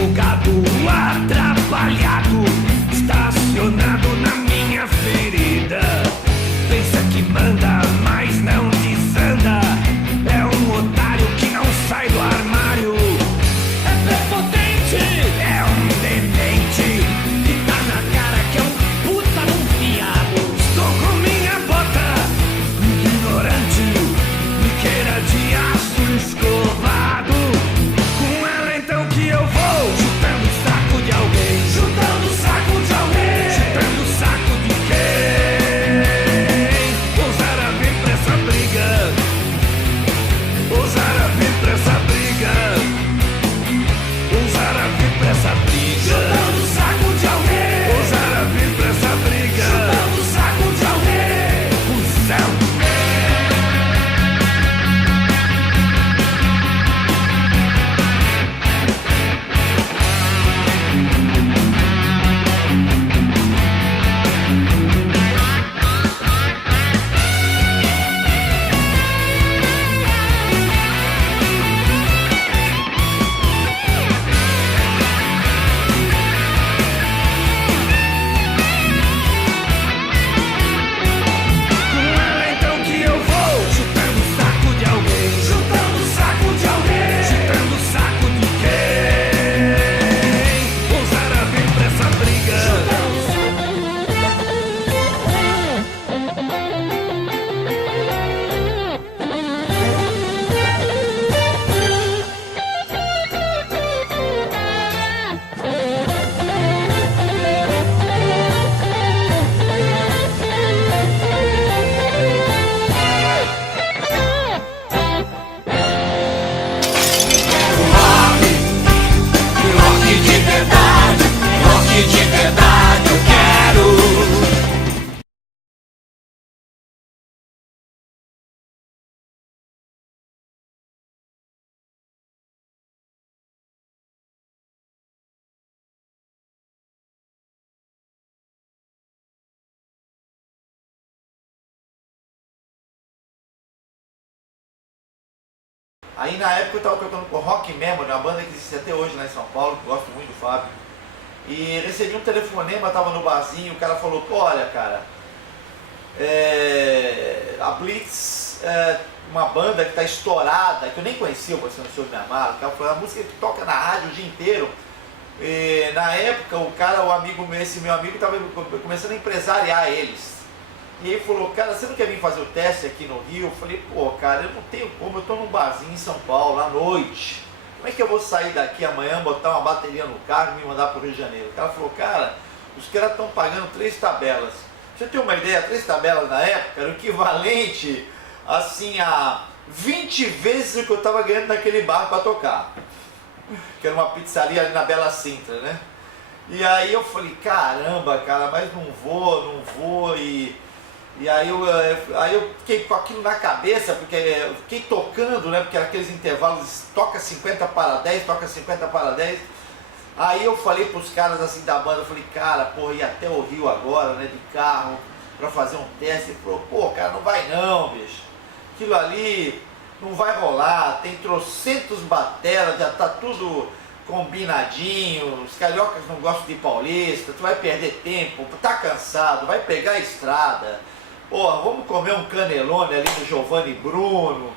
advogado atrapalhado, estacionado na minha ferida. Pensa que manda, mas não desanda. É um otário que não sai do armário. É prepotente, é um demente, e tá na cara que é um puta de um fiado. Estou com minha bota, ignorante, biqueira de aço escovado. Com ela então que eu vou chutando o saco de alguém. Chutando o saco de alguém. Chutando o saco de quem ousara vir pra essa briga. Ousara vir pra essa briga. Ousara vir pra essa briga. Chutando o saco de alguém. Ousara vir pra essa briga. Chutando o saco de alguém. O céu. Aí na época eu tava tocando com Rock Memory, uma banda que existe até hoje lá em São Paulo, que gosto muito do Fábio. E recebi um telefonema, tava no barzinho, o cara falou, pô, olha cara, a Blitz é uma banda que tá estourada, que eu nem conhecia, Você Não Soube Me Amar, o cara falou, a música que toca na rádio o dia inteiro. E na época esse meu amigo tava começando a empresariar eles. E ele falou, cara, você não quer vir fazer o teste aqui no Rio? Eu falei, pô, cara, eu não tenho como, eu tô num barzinho em São Paulo, à noite. Como é que eu vou sair daqui amanhã, botar uma bateria no carro e me mandar pro Rio de Janeiro? O cara falou, cara, os caras estão pagando 3 tabelas. Pra você ter uma ideia, 3 tabelas na época era o equivalente, assim, a 20 vezes o que eu tava ganhando naquele bar para tocar. Que era uma pizzaria ali na Bela Sintra, né? E aí eu falei, caramba, cara, mas não vou, e aí eu fiquei com aquilo na cabeça, porque eu fiquei tocando, né? Porque era aqueles intervalos, toca 50 para 10, toca 50 para 10. Aí eu falei pros caras assim da banda, eu falei, cara, porra, ir até o Rio agora, né, de carro, pra fazer um teste. Ele falou, pô, cara, não vai não, bicho. Aquilo ali não vai rolar, tem trocentos bateras, já tá tudo combinadinho, os cariocas não gostam de paulista, tu vai perder tempo, tá cansado, vai pegar a estrada. Porra, vamos comer um canelone ali no Giovanni Bruno.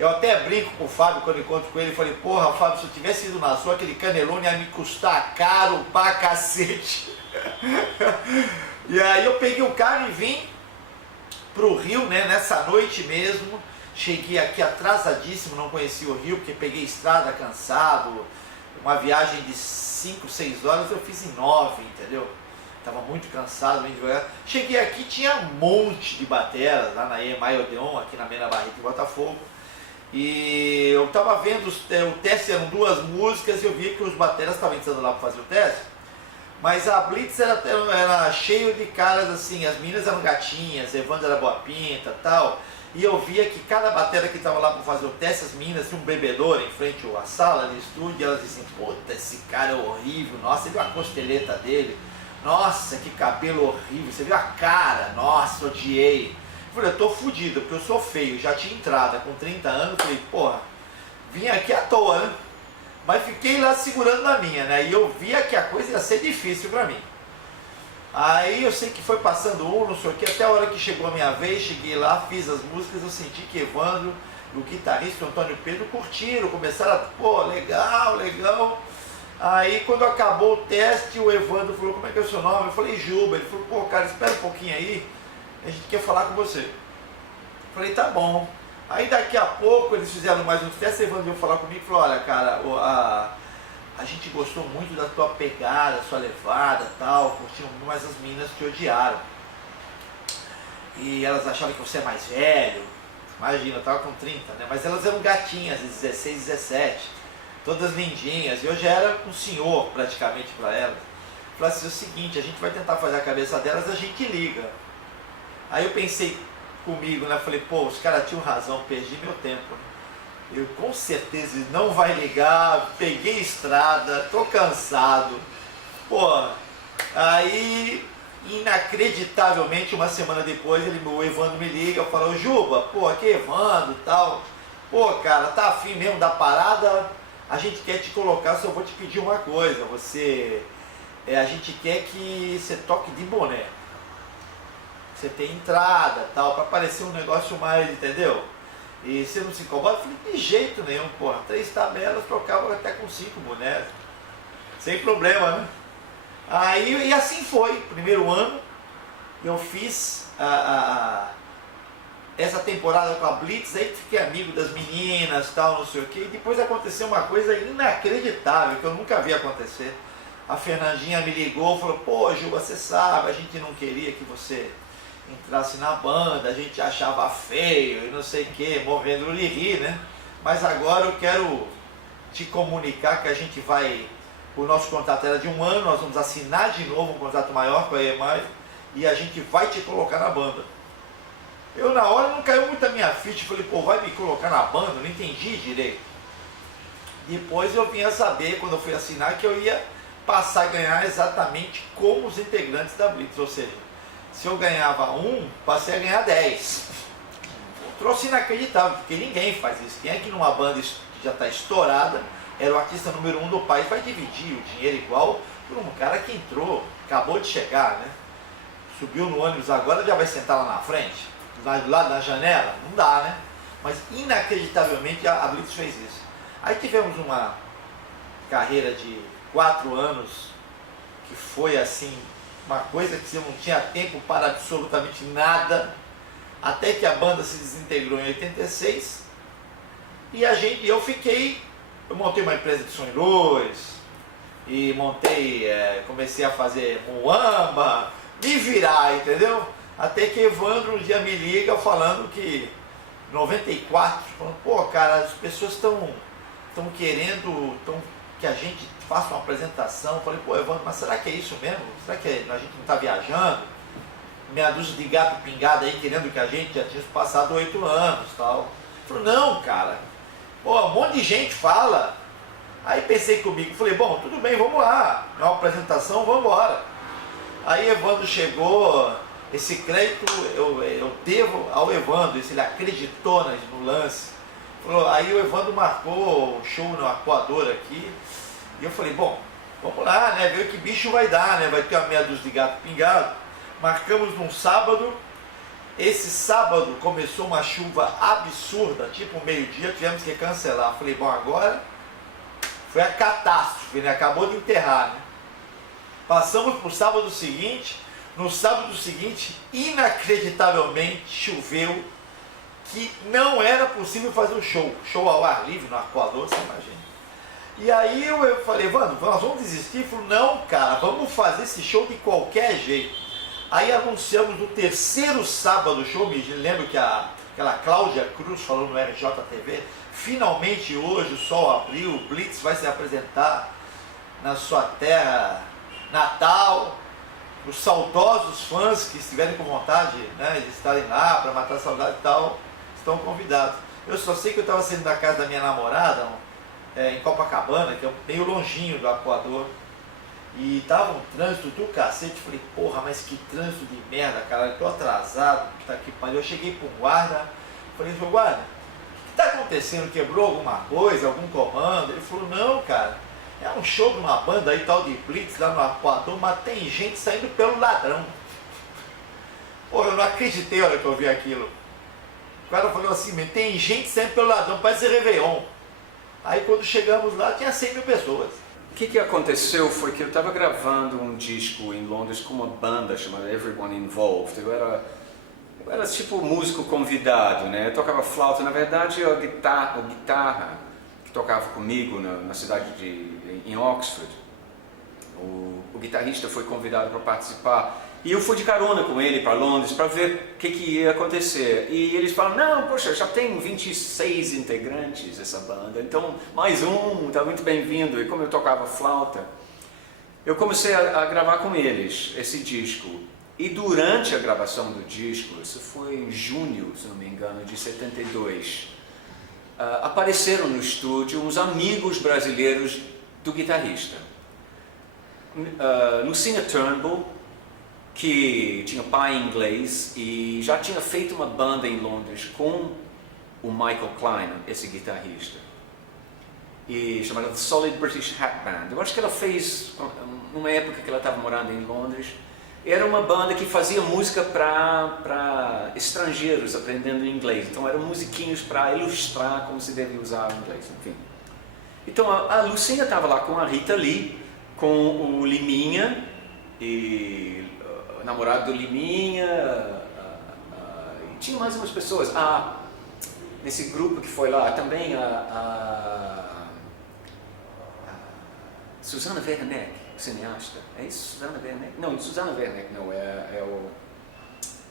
Eu até brinco com o Fábio quando eu encontro com ele, falei, porra, Fábio, se eu tivesse ido na sua, aquele canelone ia me custar caro pra cacete. E aí eu peguei o carro e vim pro Rio, né, nessa noite mesmo. Cheguei aqui atrasadíssimo, não conhecia o Rio, porque peguei estrada cansado. Uma viagem de 5, 6 horas eu fiz em 9, entendeu? Tava muito cansado, bem devagar. Cheguei aqui, tinha um monte de bateras lá na EMI Odeon, aqui na Mena Barreto em Botafogo. E eu tava vendo, o teste eram 2 músicas e eu vi que os bateras estavam entrando lá para fazer o teste. Mas a Blitz era cheio de caras assim, as meninas eram gatinhas, Evandro era boa pinta e tal. E eu via que cada batera que estava lá para fazer o teste, as meninas tinham um bebedouro em frente à sala de estúdio, e elas diziam, puta, esse cara é horrível, nossa, você viu a costeleta dele? Nossa, que cabelo horrível, você viu a cara? Nossa, odiei. Eu falei, eu tô fudido, porque eu sou feio, já tinha entrada com 30 anos, falei, porra, vim aqui à toa, né? Mas fiquei lá segurando na minha, né? E eu via que a coisa ia ser difícil para mim. Aí eu sei que foi passando não sei o que, até a hora que chegou a minha vez, cheguei lá, fiz as músicas, eu senti que Evandro, o guitarrista, o Antônio Pedro, curtiram, começaram a, pô, legal, legal. Aí quando acabou o teste, o Evandro falou, como é que é o seu nome? Eu falei, Juba. Ele falou, pô, cara, espera um pouquinho aí, a gente quer falar com você. Eu falei, tá bom. Aí daqui a pouco eles fizeram mais um teste, o Evandro veio falar comigo e falou, olha cara, a gente gostou muito da tua pegada, sua levada e tal, curtiram muito, mas as meninas te odiaram. E elas achavam que você é mais velho, imagina, eu tava com 30, né? Mas elas eram gatinhas, de 16, 17, todas lindinhas, e eu já era um senhor praticamente para elas. Eu falei assim, é o seguinte, a gente vai tentar fazer a cabeça delas, a gente liga. Aí eu pensei comigo, né? Falei, pô, os caras tinham razão, perdi meu tempo, né? Eu com certeza ele não vai ligar, peguei estrada, tô cansado. Pô, aí inacreditavelmente uma semana depois o Evandro me liga, fala, Juba, pô, aqui é Evandro e tal. Pô, cara, tá afim mesmo da parada? A gente quer te colocar, só vou te pedir uma coisa, a gente quer que você toque de boné. Você tem entrada tal, para parecer um negócio mais, entendeu? E você não se incomoda? Eu falei, de jeito nenhum, porra. 3 tabelas, trocava até com 5 bonecos. Sem problema, né? Aí, e assim foi. Primeiro ano, eu fiz essa temporada com a Blitz, aí fiquei amigo das meninas, tal, não sei o quê. E depois aconteceu uma coisa inacreditável, que eu nunca vi acontecer. A Fernandinha me ligou e falou, pô, Ju, você sabe, a gente não queria que você entrasse na banda, a gente achava feio e não sei o que, morrendo de rir, né? Mas agora eu quero te comunicar que a gente vai, o nosso contrato era de 1 ano, nós vamos assinar de novo um contrato maior com a EMI e a gente vai te colocar na banda. Eu na hora não caiu muito a minha ficha, falei, pô, vai me colocar na banda? Eu não entendi direito. Depois eu vim a saber, quando eu fui assinar, que eu ia passar a ganhar exatamente como os integrantes da Blitz, ou seja, se eu ganhava 1, passei a ganhar 10. Um troço inacreditável, porque ninguém faz isso. Quem é que numa banda que já está estourada, era o artista número 1 do país, vai dividir o dinheiro igual por um cara que entrou, acabou de chegar, né? Subiu no ônibus agora, já vai sentar lá na frente, do lado da janela? Não dá, né? Mas inacreditavelmente a Blitz fez isso. Aí tivemos uma carreira de 4 anos, que foi assim, uma coisa que você não tinha tempo para absolutamente nada, até que a banda se desintegrou em 86, e eu montei uma empresa de som e luz, e comecei a fazer muamba, me virar, entendeu? Até que Evandro um dia me liga falando que, em 94, falando, pô, cara, as pessoas estão querendo que a gente faça uma apresentação. Eu falei, pô, Evandro, mas será que é isso mesmo? Será que a gente não está viajando? Meia dúzia de gato pingado aí querendo que a gente já tinha passado 8 anos e tal. Ele falou, não, cara, pô, um monte de gente fala. Aí pensei comigo, falei, bom, tudo bem, vamos lá, é uma apresentação, vamos embora. Aí Evandro chegou, esse crédito eu devo ao Evandro, ele acreditou no lance. Aí o Evandro marcou um show no Arpoador aqui, e eu falei, bom, vamos lá, né, ver que bicho vai dar, né, vai ter uma meia dúzia de gato pingado. Marcamos num sábado, esse sábado começou uma chuva absurda, tipo meio-dia, tivemos que cancelar. Falei, bom, agora foi a catástrofe, né, acabou de enterrar, né. Passamos para o sábado seguinte, no sábado seguinte, inacreditavelmente, choveu, que não era possível fazer o show ao ar livre, no Arpoador, você imagina. E aí eu falei, Evandro, nós vamos desistir? Ele falou, não, cara, vamos fazer esse show de qualquer jeito. Aí anunciamos no 3º sábado do show, me lembro que aquela Cláudia Cruz falou no RJTV, finalmente hoje o sol abriu, o Blitz vai se apresentar na sua terra natal. Os saudosos fãs que estiverem com vontade, né, de estarem lá para matar a saudade e tal, estão convidados. Eu só sei que eu estava saindo da casa da minha namorada, em Copacabana, que é meio longinho do Arpoador, e tava um trânsito do cacete. Falei, porra, mas que trânsito de merda, cara, eu tô atrasado, tá aqui, pariu. Eu cheguei pro guarda, falei, guarda, o que tá acontecendo? acontecendo? Quebrou alguma coisa, algum comando? Ele falou, não, cara, é um show de uma banda aí, tal de Blitz, lá no Arpoador, mas tem gente saindo pelo ladrão. Pô, eu não acreditei a hora que eu vi aquilo. O cara falou assim, tem gente saindo pelo ladrão, parece Réveillon. Aí quando chegamos lá, tinha 100 mil pessoas. O que aconteceu foi que eu estava gravando um disco em Londres com uma banda chamada Everyone Involved. Eu era tipo músico convidado, né? Eu tocava flauta, na verdade a guitarra que tocava comigo na cidade em Oxford. O guitarrista foi convidado para participar e eu fui de carona com ele para Londres para ver o que ia acontecer. E eles falaram, não, poxa, já tem 26 integrantes essa banda, então mais um, está muito bem-vindo. E como eu tocava flauta, eu comecei a gravar com eles esse disco. E durante a gravação do disco, isso foi em junho, se não me engano, de 72, apareceram no estúdio uns amigos brasileiros do guitarrista. Lucinda Turnbull, que tinha pai inglês e já tinha feito uma banda em Londres com o Michael Klein, esse guitarrista, e chamada The Solid British Hat Band. Eu acho que ela fez, numa época que ela estava morando em Londres, era uma banda que fazia música para estrangeiros aprendendo inglês. Então eram musiquinhos para ilustrar como se deve usar o inglês, enfim. Então a Lucinda estava lá com a Rita Lee, com o Liminha, e o namorado do Liminha, e tinha mais umas pessoas. Nesse grupo que foi lá também a Susana Werneck, cineasta. É isso, Susana Werneck? Não, Susana Werneck não, é o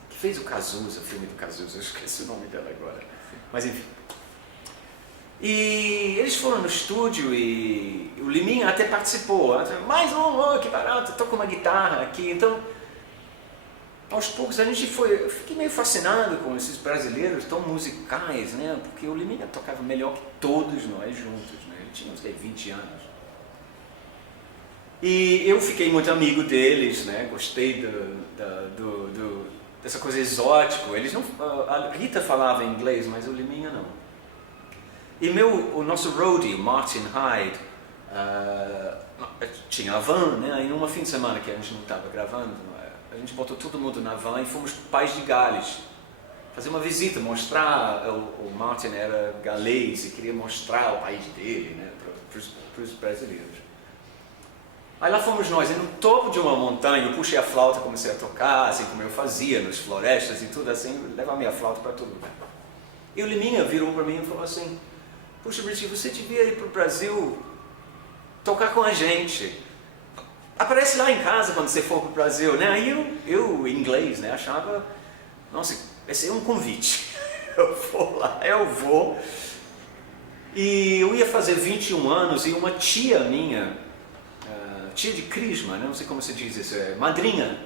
que fez o Cazuza, o filme do Cazuza, eu esqueci o nome dela agora. Mas enfim. E eles foram no estúdio e o Liminha até participou. Mais um, que barato, toco uma guitarra aqui. Então, aos poucos eu fiquei meio fascinado com esses brasileiros tão musicais, né? Porque o Liminha tocava melhor que todos nós juntos, né? Ele tinha uns 20 anos. E eu fiquei muito amigo deles, né? Gostei dessa coisa exótica. Eles não, a Rita falava inglês, mas o Liminha não. E o nosso roadie, Martin Hyde, tinha a van, né? E numa fim de semana que a gente não estava gravando, a gente botou todo mundo na van e fomos para País de Gales fazer uma visita, mostrar. O Martin era galês e queria mostrar o país dele, né? Para os brasileiros. Aí lá fomos nós, e no topo de uma montanha eu puxei a flauta, comecei a tocar, assim como eu fazia nas florestas e tudo assim, levava minha flauta para todo lugar. E o Liminha virou para mim e falou assim, puxa, Richie, você devia ir para o Brasil tocar com a gente. Aparece lá em casa quando você for para o Brasil, né? Aí eu em inglês, né, achava, nossa, esse é um convite. Eu vou lá, eu vou. E eu ia fazer 21 anos e uma tia minha, tia de crisma, né? Não sei como se diz isso, madrinha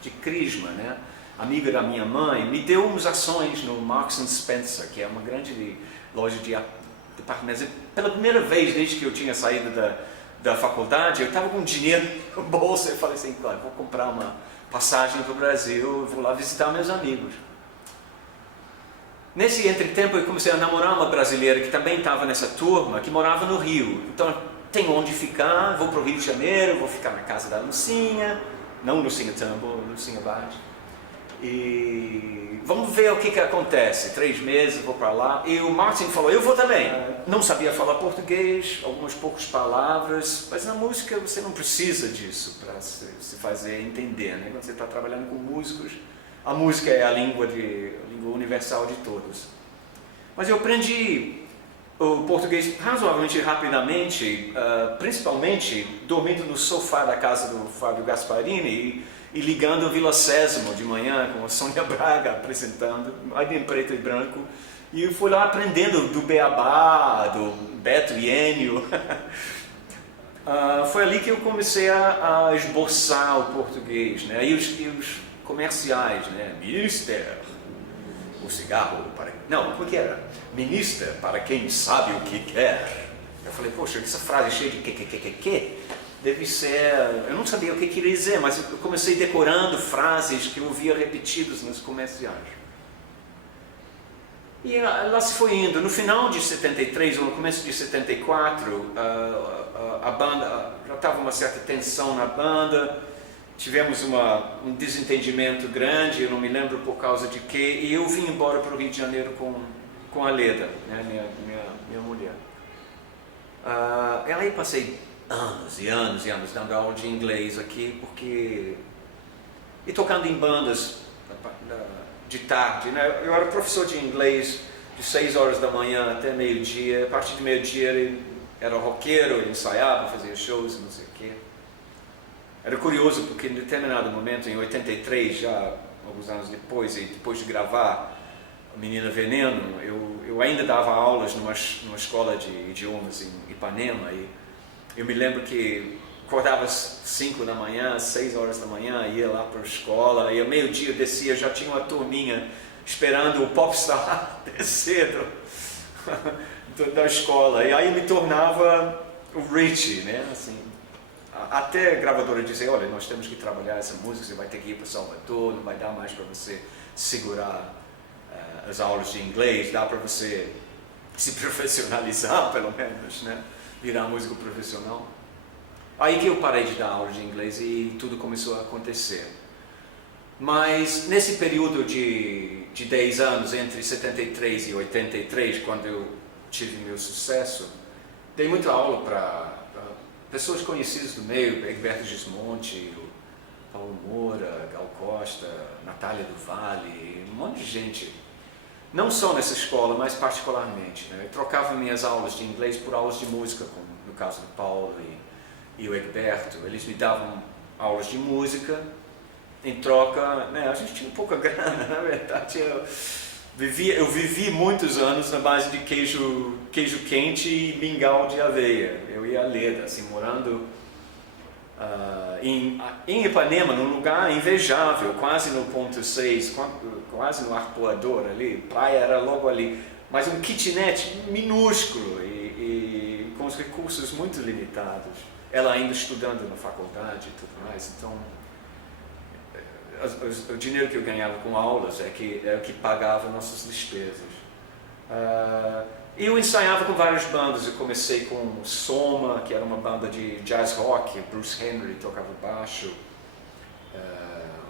de crisma, né? Amiga da minha mãe, me deu umas ações no Marks & Spencer, que é uma grande loja de departamentos. Pela primeira vez desde que eu tinha saído da faculdade, eu estava com dinheiro no bolso e falei assim, claro, vou comprar uma passagem para o Brasil, vou lá visitar meus amigos. Nesse entretempo eu comecei a namorar uma brasileira que também estava nessa turma, que morava no Rio. Então tem onde ficar, vou para o Rio de Janeiro, vou ficar na casa da Lucinha, não Lucinha Turnbull, Lucinha Bart. E vamos ver o que acontece. 3 meses, vou para lá. E o Martin falou, eu vou também. Não sabia falar português, algumas poucas palavras, mas na música você não precisa disso para se fazer entender, né? Quando você está trabalhando com músicos, a música é a língua universal de todos. Mas eu aprendi o português razoavelmente rapidamente, principalmente dormindo no sofá da casa do Fábio Gasparini e ligando o Vila Sésamo de manhã com a Sônia Braga apresentando, ainda em preto e branco, e eu fui lá aprendendo do Beabá, do Beto e Enio. Foi ali que eu comecei a esboçar o português, né? E os comerciais, né? Mister, o cigarro para... Não, como que era? Minister, para quem sabe o que quer. Eu falei, poxa, essa frase cheia de que deve ser... Eu não sabia o que queria dizer, mas eu comecei decorando frases que eu via repetidas nos comerciais. E lá se foi indo. No final de 73 ou no começo de 74, a banda, já estava uma certa tensão na banda, tivemos um desentendimento grande, eu não me lembro por causa de quê, e eu vim embora para o Rio de Janeiro com a Leda, né, minha mulher. Aí passei anos e anos e anos dando aula de inglês aqui, e tocando em bandas de tarde, né? Eu era professor de inglês de 6 horas da manhã até meio-dia. A partir de meio-dia ele era roqueiro, ele ensaiava, fazia shows, não sei o quê. Era curioso porque em determinado momento, em 83, já alguns anos depois, e depois de gravar A Menina Veneno, eu ainda dava aulas numa escola de idiomas em Ipanema, e eu me lembro que acordava às 5 da manhã, às 6 horas da manhã, ia lá para a escola, e ao meio-dia descia, já tinha uma turminha esperando o popstar descer da escola, e aí me tornava o Richie, né? Assim, até a gravadora dizer, olha, nós temos que trabalhar essa música, você vai ter que ir para Salvador, não vai dar mais para você segurar as aulas de inglês, dá para você se profissionalizar, pelo menos, né? Virar músico profissional. Aí que eu parei de dar aula de inglês e tudo começou a acontecer. Mas nesse período de 10 anos, entre 73 e 83, quando eu tive meu sucesso, dei muita aula para pessoas conhecidas do meio, Egberto Gismonti, Paulo Moura, Gal Costa, Natália do Vale, um monte de gente. Não só nessa escola, mas particularmente, né? Eu trocava minhas aulas de inglês por aulas de música, como no caso do Paulo e o Egberto. Eles me davam aulas de música, em troca, né? A gente tinha pouca grana, na verdade. Eu vivi muitos anos na base de queijo quente e mingau de aveia. Eu ia a Leda, assim, morando em Ipanema, num lugar invejável, quase no ponto 6, quase no Arpoador ali, praia era logo ali, mas um kitnet minúsculo e com os recursos muito limitados. Ela ainda estudando na faculdade e tudo mais, então o dinheiro que eu ganhava com aulas era o que pagava nossas despesas. E eu ensaiava com várias bandas. Eu comecei com Soma, que era uma banda de jazz rock, Bruce Henry tocava baixo,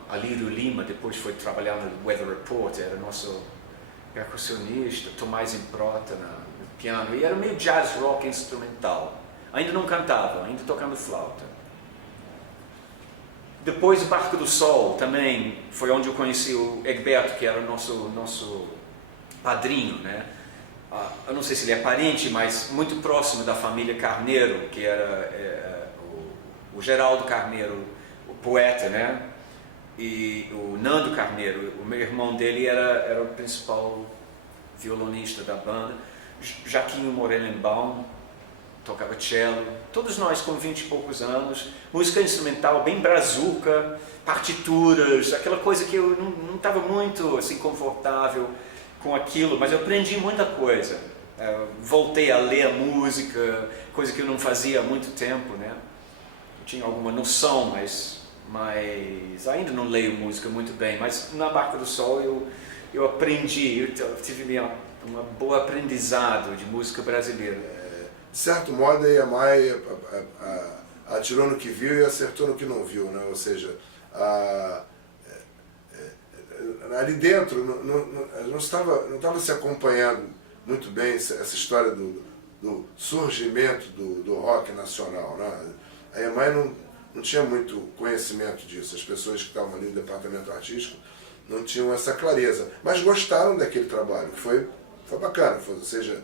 Alírio Lima depois foi trabalhar no Weather Report, era nosso percussionista, Tomás Improta no piano, e era meio jazz rock instrumental. Ainda não cantava, ainda tocando flauta. Depois o Barco do Sol também foi onde eu conheci o Egberto, que era o nosso padrinho, né? Eu não sei se ele é parente, mas muito próximo da família Carneiro, que era o Geraldo Carneiro, o poeta, né? E o Nando Carneiro, o meu irmão dele, era o principal violonista da banda. Jaquinho Morelenbaum tocava cello, todos nós com 20 e poucos anos, música instrumental bem brazuca, partituras, aquela coisa que eu não estava muito assim, confortável com aquilo, mas eu aprendi muita coisa. Voltei a ler a música, coisa que eu não fazia há muito tempo, né? Eu tinha alguma noção, mas ainda não leio música muito bem, mas na Barca do Sol eu aprendi, eu tive um bom aprendizado de música brasileira. De certo modo, a EMI atirou no que viu e acertou no que não viu, né? Ou seja, ali dentro não estava se acompanhando muito bem essa história do surgimento do rock nacional, né? A EMI não tinha muito conhecimento disso, as pessoas que estavam ali no departamento artístico não tinham essa clareza, mas gostaram daquele trabalho, que foi bacana, ou seja,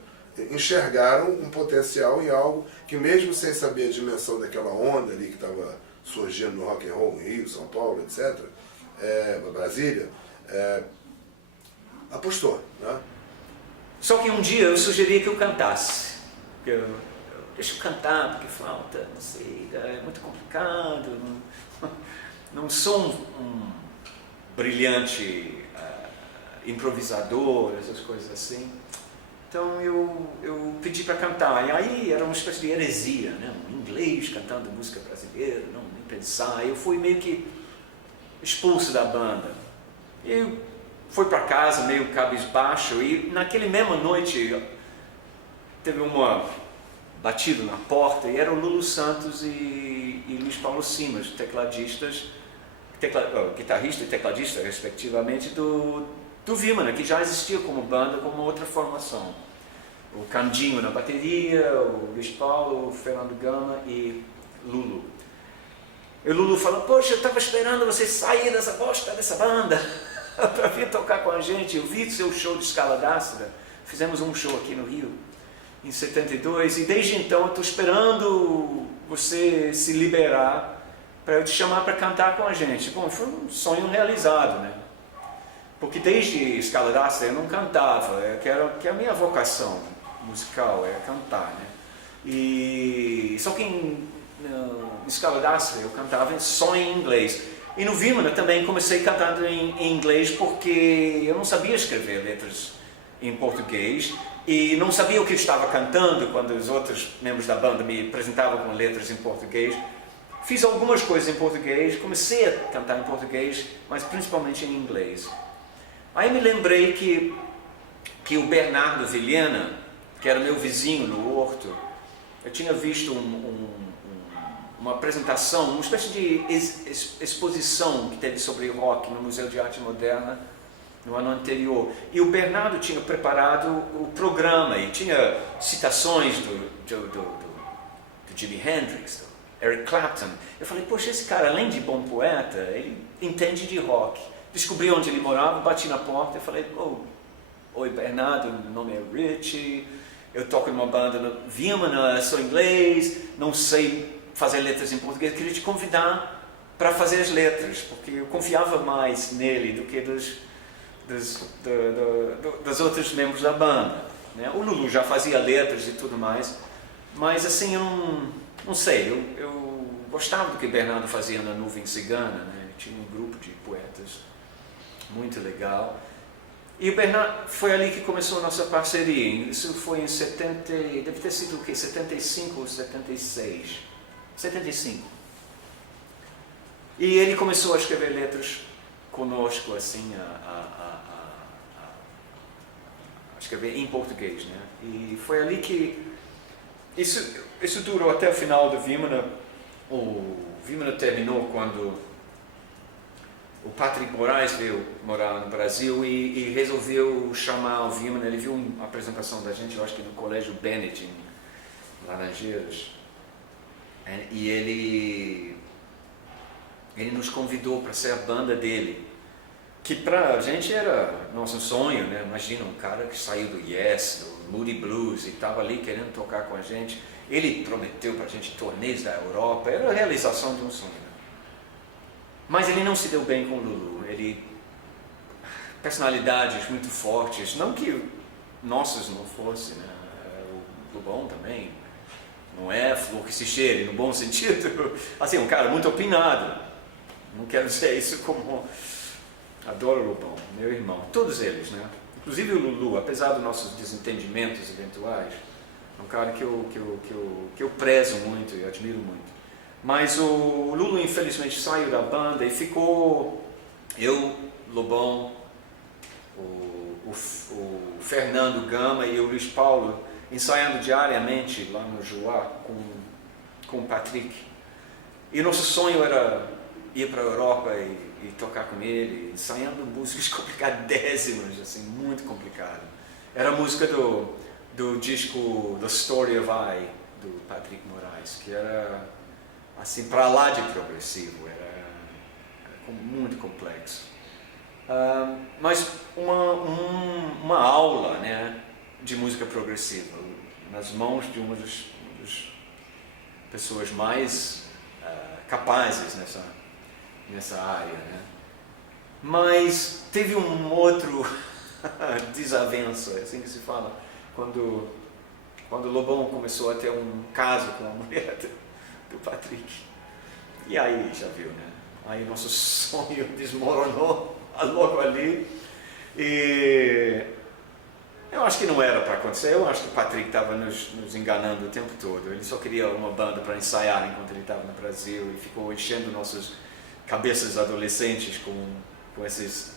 enxergaram um potencial em algo que, mesmo sem saber a dimensão daquela onda ali que estava surgindo no rock and roll, em Rio, São Paulo, etc., Brasília, apostou, né? Só que um dia eu sugeri que eu cantasse. Deixa eu cantar, porque flauta, não sei, é muito complicado, não sou um brilhante improvisador, essas coisas assim. Então eu pedi para cantar, e aí era uma espécie de heresia, né? Um inglês cantando música brasileira, não nem pensar. Eu fui meio que expulso da banda. Eu foi para casa meio cabisbaixo e naquele mesma noite teve uma batida na porta e eram Lulu Santos e Luiz Paulo Simas, guitarrista e tecladista respectivamente do Vimana, que já existia como banda, como outra formação. O Candinho na bateria, o Luiz Paulo, o Fernando Gama e Lulu. E o Lulu falou, poxa, eu estava esperando você sair dessa bosta dessa banda para vir tocar com a gente. Eu vi seu show de Escala d'Ácida, fizemos um show aqui no Rio em 72 e desde então eu estou esperando você se liberar para eu te chamar para cantar com a gente. Bom, foi um sonho realizado, né? Porque desde Escala d'Ácida eu não cantava, que é a minha vocação musical, é cantar, né? E só que em Escala d'Ácida eu cantava só em inglês. E no Vimana também comecei cantando em inglês porque eu não sabia escrever letras em português e não sabia o que estava cantando quando os outros membros da banda me apresentavam com letras em português. Fiz algumas coisas em português, comecei a cantar em português, mas principalmente em inglês. Aí me lembrei que o Bernardo Vilhena, que era meu vizinho no Horto, eu tinha visto uma apresentação, uma espécie de exposição que teve sobre rock no Museu de Arte Moderna no ano anterior. E o Bernardo tinha preparado o programa e tinha citações do Jimi Hendrix, do Eric Clapton. Eu falei, poxa, esse cara, além de bom poeta, ele entende de rock. Descobri onde ele morava, bati na porta e falei, oi Bernardo, meu nome é Richie, eu toco numa banda no Vimana, sou inglês, não sei fazer letras em português, queria te convidar para fazer as letras, porque eu confiava mais nele do que dos outros membros da banda, né? O Lulu já fazia letras e tudo mais, mas assim, eu não sei, eu gostava do que Bernardo fazia na Nuvem Cigana, né? Ele tinha um grupo de poetas muito legal. E o Bernardo, foi ali que começou a nossa parceria. Isso foi em 70, deve ter sido o quê? 75 ou 76? 75. E ele começou a escrever letras conosco, assim, a escrever em português, né? E foi ali que isso durou até o final do Vimana. O Vimana terminou quando o Patrick Moraes veio morar no Brasil e resolveu chamar o Vimana. Ele viu uma apresentação da gente, eu acho que no Colégio Bennett, em Laranjeiras, e ele nos convidou para ser a banda dele, que para a gente era nosso sonho, né? Imagina um cara que saiu do Yes, do Moody Blues e estava ali querendo tocar com a gente. Ele prometeu para a gente turnês da Europa, era a realização de um sonho. Mas ele não se deu bem com o Lulu, personalidades muito fortes, não que nossos não fossem, né? O Lobão também, não é flor que se cheire, no bom sentido, assim, um cara muito opinado, não quero dizer isso como, adoro o Lobão, meu irmão, todos eles, né? Inclusive o Lulu, apesar dos nossos desentendimentos eventuais, é um cara que eu prezo muito e admiro muito. Mas o Lulu infelizmente saiu da banda e ficou eu, Lobão, o Fernando Gama e o Luiz Paulo ensaiando diariamente lá no Joá com o Patrick. E nosso sonho era ir para a Europa e tocar com ele, ensaiando músicas complicadésimas, assim, muito complicado. Era a música do disco The Story of I, do Patrick Moraes, que era assim, para lá de progressivo, era muito complexo. Mas uma aula, né, de música progressiva, nas mãos de uma das pessoas mais capazes nessa área, né? Mas teve um outro desavença, é assim que se fala, quando o Lobão começou a ter um caso com a mulher do Patrick. E aí, já viu, né? Aí nosso sonho desmoronou logo ali. E eu acho que não era para acontecer. Eu acho que o Patrick estava nos enganando o tempo todo. Ele só queria uma banda para ensaiar enquanto ele estava no Brasil e ficou enchendo nossas cabeças adolescentes com esses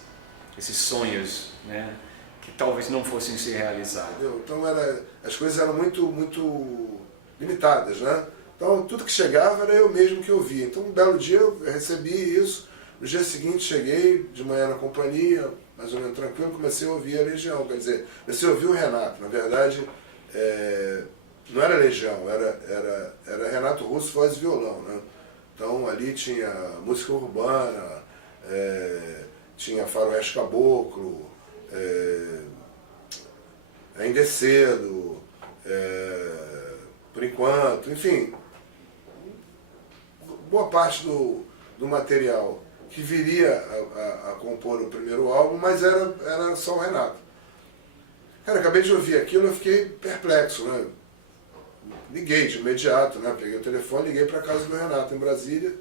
esses sonhos, né, que talvez não fossem se realizados. Então as coisas eram muito limitadas, né? Então tudo que chegava era eu mesmo que ouvia. Então um belo dia eu recebi isso, no dia seguinte cheguei de manhã na companhia, mais ou menos tranquilo, comecei a ouvir a Legião, quer dizer, comecei a ouvir o Renato. Na verdade, não era Legião, era Renato Russo, voz e violão, né? Então ali tinha música urbana, tinha Faroeste Caboclo, Ainda é Cedo, Por Enquanto, enfim, boa parte do material que viria a compor o primeiro álbum, mas era só o Renato. Cara, acabei de ouvir aquilo, eu fiquei perplexo, né? Liguei de imediato, né? Peguei o telefone, liguei para a casa do Renato em Brasília,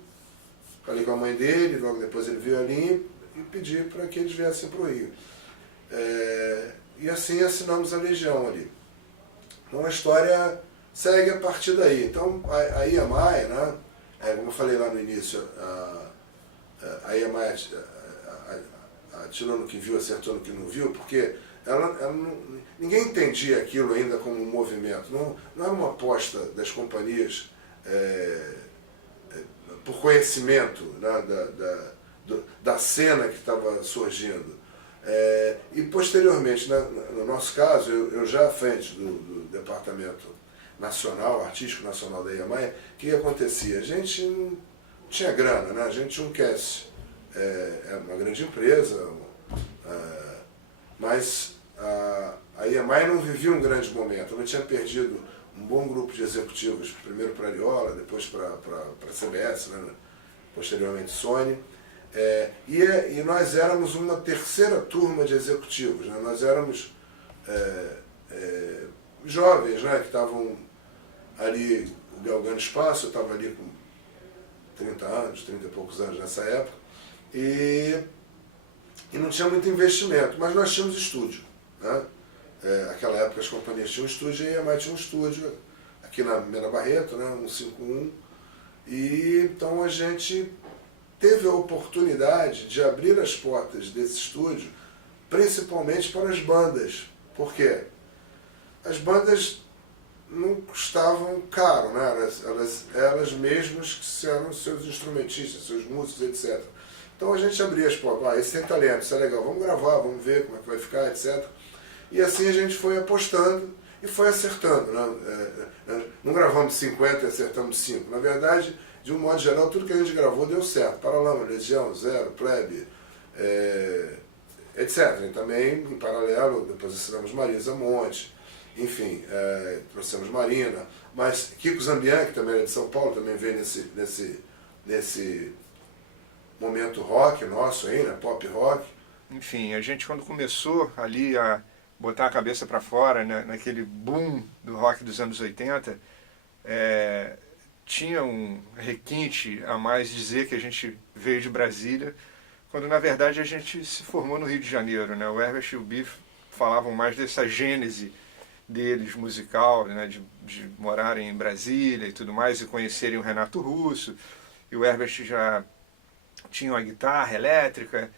falei com a mãe dele, logo depois ele veio ali e pedi para que eles viessem para o Rio. E assim assinamos a Legião ali. Então a história segue a partir daí. Então a EMI, né? Como eu falei lá no início, a EMI atirou no que viu, acertou no que não viu, porque ninguém entendia aquilo ainda como um movimento. Não era uma aposta das companhias por conhecimento, né, da cena que estava surgindo. E posteriormente, né, no nosso caso, eu já à frente do departamento nacional, artístico nacional da EMI, o que acontecia? A gente não tinha grana, né? A gente tinha um cast, é uma grande empresa, mas a EMI não vivia um grande momento. Ela tinha perdido um bom grupo de executivos, primeiro para a Ariola, depois para a CBS, né? Posteriormente Sony. E nós éramos uma terceira turma de executivos, né? Nós éramos jovens, né? Que estavam ali galgando espaço. Eu estava ali com 30 anos, 30 e poucos anos nessa época, e não tinha muito investimento, mas nós tínhamos estúdio, né? Naquela época as companhias tinham estúdio e a EMI tinha um estúdio aqui na Mena Barreto, né? 151, e então a gente teve a oportunidade de abrir as portas desse estúdio, principalmente para as bandas. Por quê? As bandas não custavam caro, né? Elas mesmas que eram seus instrumentistas, seus músicos, etc. Então a gente abria as portas, esse tem talento, isso é legal, vamos gravar, vamos ver como é que vai ficar, etc. E assim a gente foi apostando e foi acertando, né? Não gravamos 50 e acertamos 5. Na verdade, de um modo geral, tudo que a gente gravou deu certo. Paralama, Legião, Zero, Plebe, etc. E também, em paralelo, depois assinamos Marisa Monte, enfim, trouxemos Marina, mas Kiko Zambian, que também era de São Paulo, também veio nesse momento rock nosso aí, né? Pop rock. Enfim, a gente quando começou ali a botar a cabeça para fora, né, naquele boom do rock dos anos 80, tinha um requinte a mais dizer que a gente veio de Brasília, quando na verdade a gente se formou no Rio de Janeiro, né? O Herbert e o Biff falavam mais dessa gênese deles musical, né, de morarem em Brasília e tudo mais, e conhecerem o Renato Russo, e o Herbert já tinha uma guitarra elétrica,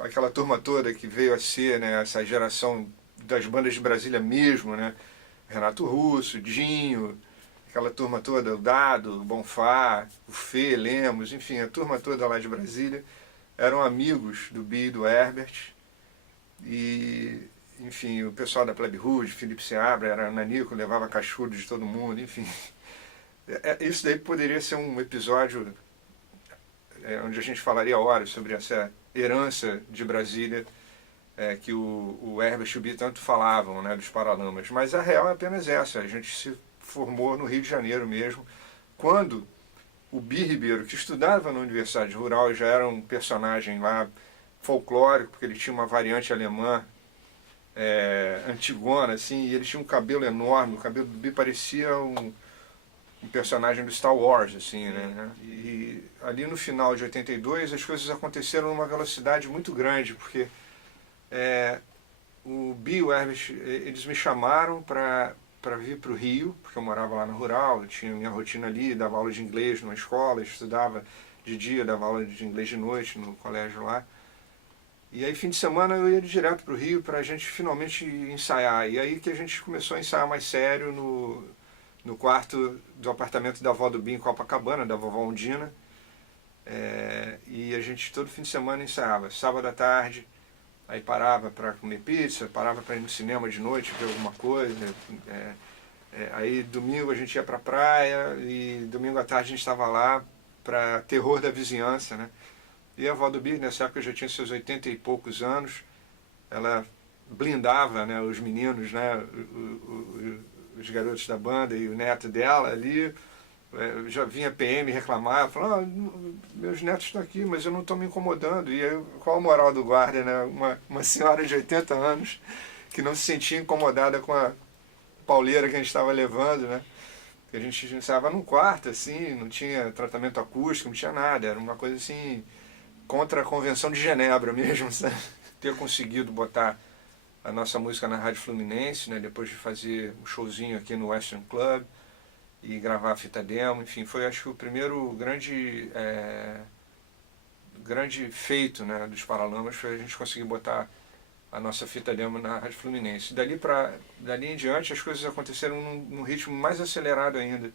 aquela turma toda que veio a ser, né, essa geração das bandas de Brasília mesmo, né, Renato Russo, Dinho, aquela turma toda, o Dado, o Bonfá, o Fê, Lemos, enfim, a turma toda lá de Brasília, eram amigos do Bi e do Herbert, e enfim, o pessoal da Plebe Rude, Felipe Seabra, era nanico, levava cachudo de todo mundo, enfim. Isso daí poderia ser um episódio onde a gente falaria horas sobre essa herança de Brasília que o Herbert e o Bi tanto falavam, né, dos Paralamas. Mas a real é apenas essa, a gente se formou no Rio de Janeiro mesmo, quando o Bi Ribeiro, que estudava na Universidade Rural, já era um personagem lá folclórico, porque ele tinha uma variante alemã antigona, assim, e ele tinha um cabelo enorme, o cabelo do Bi parecia um personagem do Star Wars, assim, né? E ali no final de 82 as coisas aconteceram numa velocidade muito grande, porque o Bi e o Herbert, eles me chamaram para vir para o Rio, porque eu morava lá no Rural, eu tinha minha rotina ali, dava aula de inglês numa escola, estudava de dia, dava aula de inglês de noite no colégio lá. E aí fim de semana eu ia direto para o Rio para a gente finalmente ensaiar. E aí que a gente começou a ensaiar mais sério no quarto do apartamento da avó do Bim em Copacabana, da vovó Undina. E a gente todo fim de semana ensaiava, sábado à tarde, aí parava para comer pizza, parava para ir no cinema de noite, ver alguma coisa. Aí domingo a gente ia para a praia e domingo à tarde a gente estava lá para terror da vizinhança, né? E a avó do Bim, nessa época, já tinha seus 80 e poucos anos, ela blindava, né, os meninos, né, os garotos da banda e o neto dela ali. Já vinha PM reclamar, falava, meus netos estão aqui, mas eu não estou me incomodando. E aí, qual a moral do guarda, né? Uma senhora de 80 anos que não se sentia incomodada com a pauleira que a gente estava levando, né? Que a gente ensaiava num quarto, assim, não tinha tratamento acústico, não tinha nada, era uma coisa assim, contra a Convenção de Genebra mesmo, sabe? Ter conseguido botar a nossa música na Rádio Fluminense, né? Depois de fazer um showzinho aqui no Western Club, e gravar a fita demo, enfim, foi acho que o primeiro grande feito, né, dos Paralamas foi a gente conseguir botar a nossa fita demo na Rádio Fluminense. Dali em diante as coisas aconteceram num ritmo mais acelerado ainda.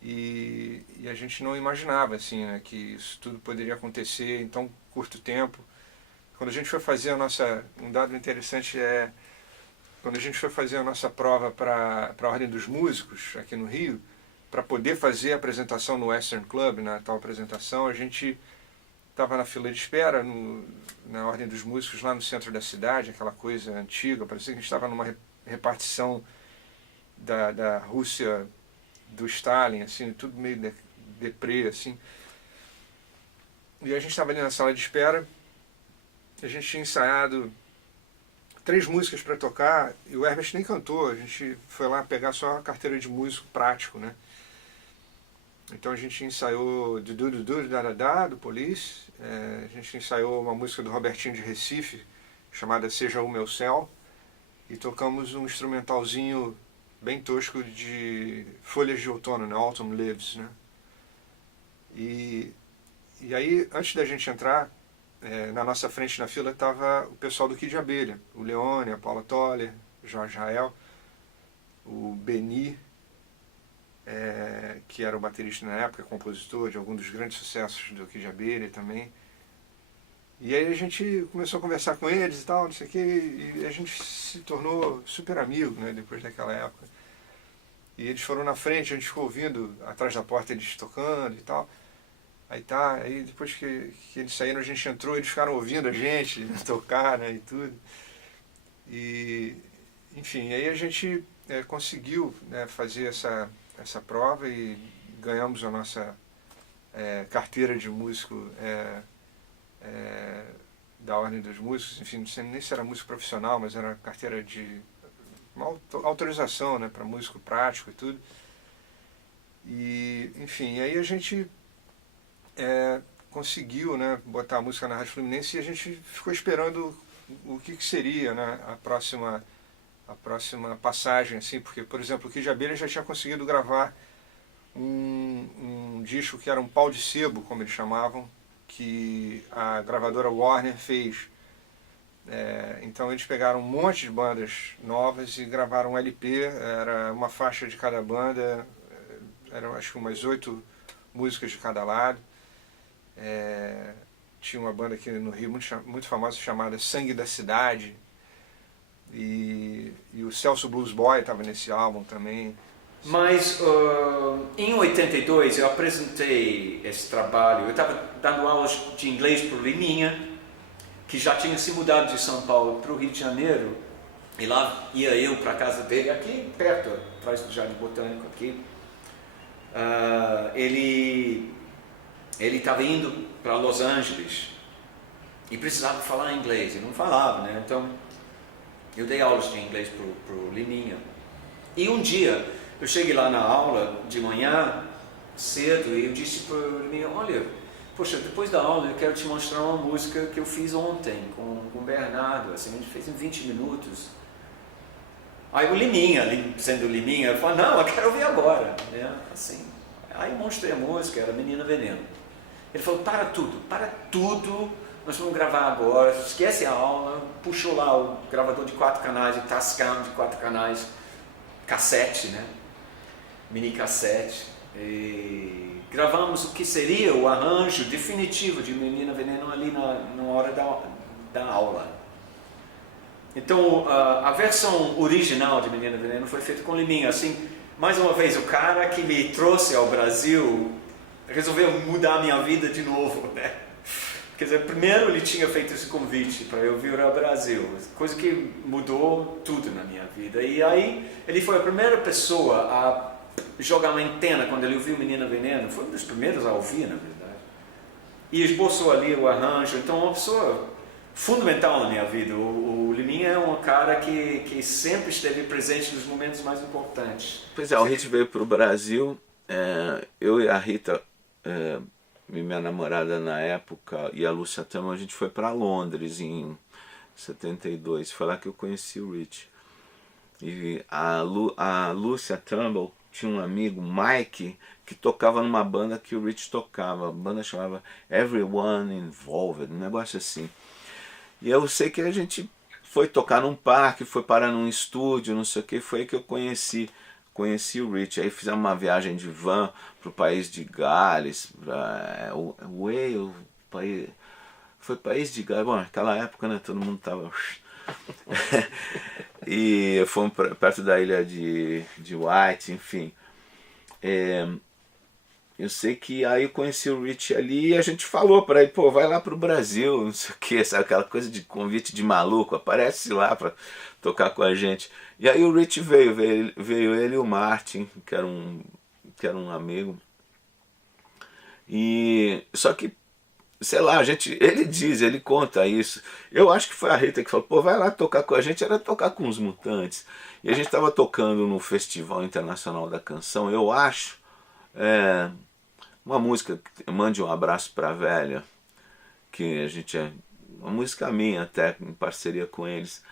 E a gente não imaginava assim, né, que isso tudo poderia acontecer em tão curto tempo. Quando a gente foi fazer um dado interessante quando a gente foi fazer a nossa prova para a Ordem dos Músicos, aqui no Rio, para poder fazer a apresentação no Western Club, na tal apresentação, a gente estava na fila de espera, na Ordem dos Músicos, lá no centro da cidade, aquela coisa antiga, parecia que a gente estava numa repartição da Rússia, do Stalin, assim, tudo meio deprê, assim. E a gente estava ali na sala de espera, a gente tinha ensaiado 3 músicas para tocar, e o Herbert nem cantou, a gente foi lá pegar só a carteira de músico prático, né? Então a gente ensaiou Dudu Dadadá, do Police, a gente ensaiou uma música do Robertinho de Recife, chamada Seja o Meu Céu, e tocamos um instrumentalzinho bem tosco de Folhas de Outono, né? Autumn Leaves, né? E aí, antes da gente entrar, na nossa frente na fila estava o pessoal do Kid de Abelha, o Leone, a Paula Toller, o Jorge Rael, o Beni, que era o baterista na época, compositor de alguns dos grandes sucessos do Kid de Abelha também. E aí a gente começou a conversar com eles e tal, não sei o quê, e a gente se tornou super amigo, né, depois daquela época. E eles foram na frente, a gente ficou ouvindo atrás da porta eles tocando e tal. Aí depois que eles saíram, a gente entrou, eles ficaram ouvindo a gente tocar, né, e tudo. E, enfim, aí a gente conseguiu, né, fazer essa prova e ganhamos a nossa carteira de músico da Ordem dos Músicos. Enfim, não sei nem se era músico profissional, mas era carteira de uma autorização, né, para músico prático e tudo. E, enfim, aí a gente conseguiu, né, botar a música na Rádio Fluminense e a gente ficou esperando o que seria, né, a próxima passagem, assim, porque, por exemplo, o Kid de Abelha já tinha conseguido gravar um disco que era um pau de sebo, como eles chamavam, que a gravadora Warner fez. Então eles pegaram um monte de bandas novas e gravaram um LP, era uma faixa de cada banda, eram acho que umas 8 músicas de cada lado. Tinha uma banda aqui no Rio muito famosa chamada Sangue da Cidade, e o Celso Blues Boy estava nesse álbum também. Mas em 82 eu apresentei esse trabalho, eu estava dando aulas de inglês para o Liminha, que já tinha se mudado de São Paulo para o Rio de Janeiro, e lá ia eu para a casa dele, aqui perto, atrás do Jardim Botânico aqui. Ele estava indo para Los Angeles e precisava falar inglês, ele não falava, né? Então eu dei aulas de inglês para o Liminha. E um dia eu cheguei lá na aula de manhã cedo e eu disse para o Liminha: olha, poxa, depois da aula eu quero te mostrar uma música que eu fiz ontem com o Bernardo, assim, a gente fez em 20 minutos. Aí o Liminha, sendo o Liminha, falou: não, eu quero ouvir agora, né? Assim. Aí eu mostrei a música, era Menina Veneno. Ele falou: para tudo, nós vamos gravar agora, esquece a aula, puxou lá o gravador de 4 canais, o Tascam de 4 canais, cassete, né? Mini cassete, e gravamos o que seria o arranjo definitivo de Menina Veneno ali na hora da aula. Então a versão original de Menina Veneno foi feita com Liminha, assim, mais uma vez, o cara que me trouxe ao Brasil resolveu mudar a minha vida de novo, né? Quer dizer, primeiro ele tinha feito esse convite para eu vir ao Brasil, coisa que mudou tudo na minha vida. E aí ele foi a primeira pessoa a jogar uma antena quando ele ouviu Menina Veneno, foi um dos primeiros a ouvir, na verdade. E esboçou ali o arranjo, então uma pessoa fundamental na minha vida. O Liminha é um cara que sempre esteve presente nos momentos mais importantes. Pois é, o Rich veio para o Brasil, eu e a Rita, minha namorada na época, e a Lúcia Tama, a gente foi para Londres em 72, foi lá que eu conheci o Rich. E a Lúcia Turnbull tinha um amigo, Mike, que tocava numa banda que o Rich tocava, a banda chamava Everyone Involved, um negócio assim. E eu sei que a gente foi tocar num parque, foi parar num estúdio, não sei o que, foi aí que eu conheci o Rich. Aí fizemos uma viagem de van para o país de Gales, para Wales, foi país de Gales, bom, naquela época, né, todo mundo estava... E fomos perto da ilha de White, enfim. Eu sei que aí eu conheci o Rich ali e a gente falou para ele, pô, vai lá pro Brasil, não sei o que, sabe, aquela coisa de convite de maluco, aparece lá para tocar com a gente. E aí o Rich veio ele e o Martin, que era um amigo. E só que, sei lá, ele conta isso. Eu acho que foi a Rita que falou, pô, vai lá tocar com a gente, era tocar com os Mutantes. E a gente estava tocando no Festival Internacional da Canção, eu acho, uma música, Mande um Abraço pra Velha, que a gente uma música minha até, em parceria com eles.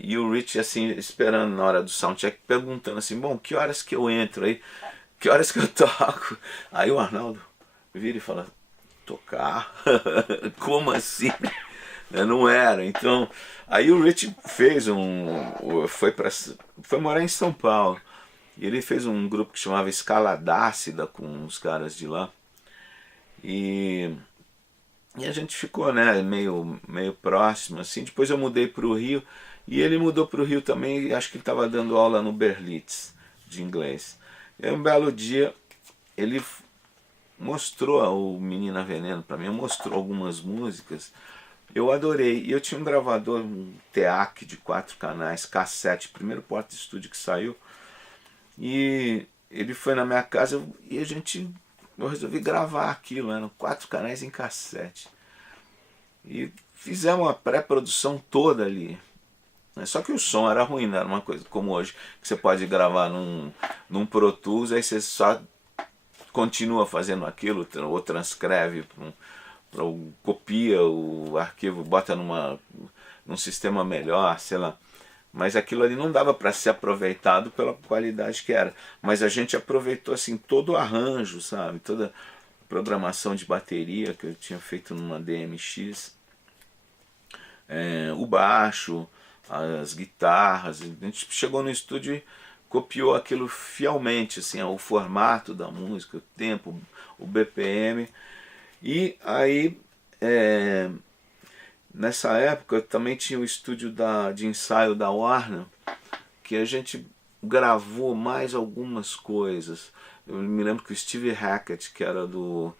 E o Rich, assim, esperando na hora do soundcheck, perguntando assim, bom, que horas que eu entro aí? Que horas que eu toco? Aí o Arnaldo vira e fala, tocar? Como assim? Não era. Então, aí o Rich foi morar em São Paulo. E ele fez um grupo que chamava Escaladácida com os caras de lá. E a gente ficou, né, meio próximo, assim. Depois eu mudei para o Rio. E ele mudou para o Rio também. E acho que ele estava dando aula no Berlitz de inglês. E aí, um belo dia, ele mostrou o Menina Veneno para mim. Mostrou algumas músicas. Eu adorei. E eu tinha um gravador, um TEAC de 4 canais, cassete. Primeiro porta-estúdio que saiu. E ele foi na minha casa e eu resolvi gravar aquilo, eram 4 canais em cassete. E fizemos uma pré-produção toda ali. Só que o som era ruim, não era uma coisa como hoje, que você pode gravar num Pro Tools, aí você só continua fazendo aquilo, ou transcreve, copia o arquivo, bota num sistema melhor, sei lá. Mas aquilo ali não dava para ser aproveitado pela qualidade que era. Mas a gente aproveitou assim todo o arranjo, sabe? Toda a programação de bateria que eu tinha feito numa DMX. O baixo, as guitarras. A gente chegou no estúdio e copiou aquilo fielmente, assim, o formato da música, o tempo, o BPM. E aí... nessa época também tinha o estúdio de ensaio da Warner, que a gente gravou mais algumas coisas. Eu me lembro que o Steve Hackett, que era do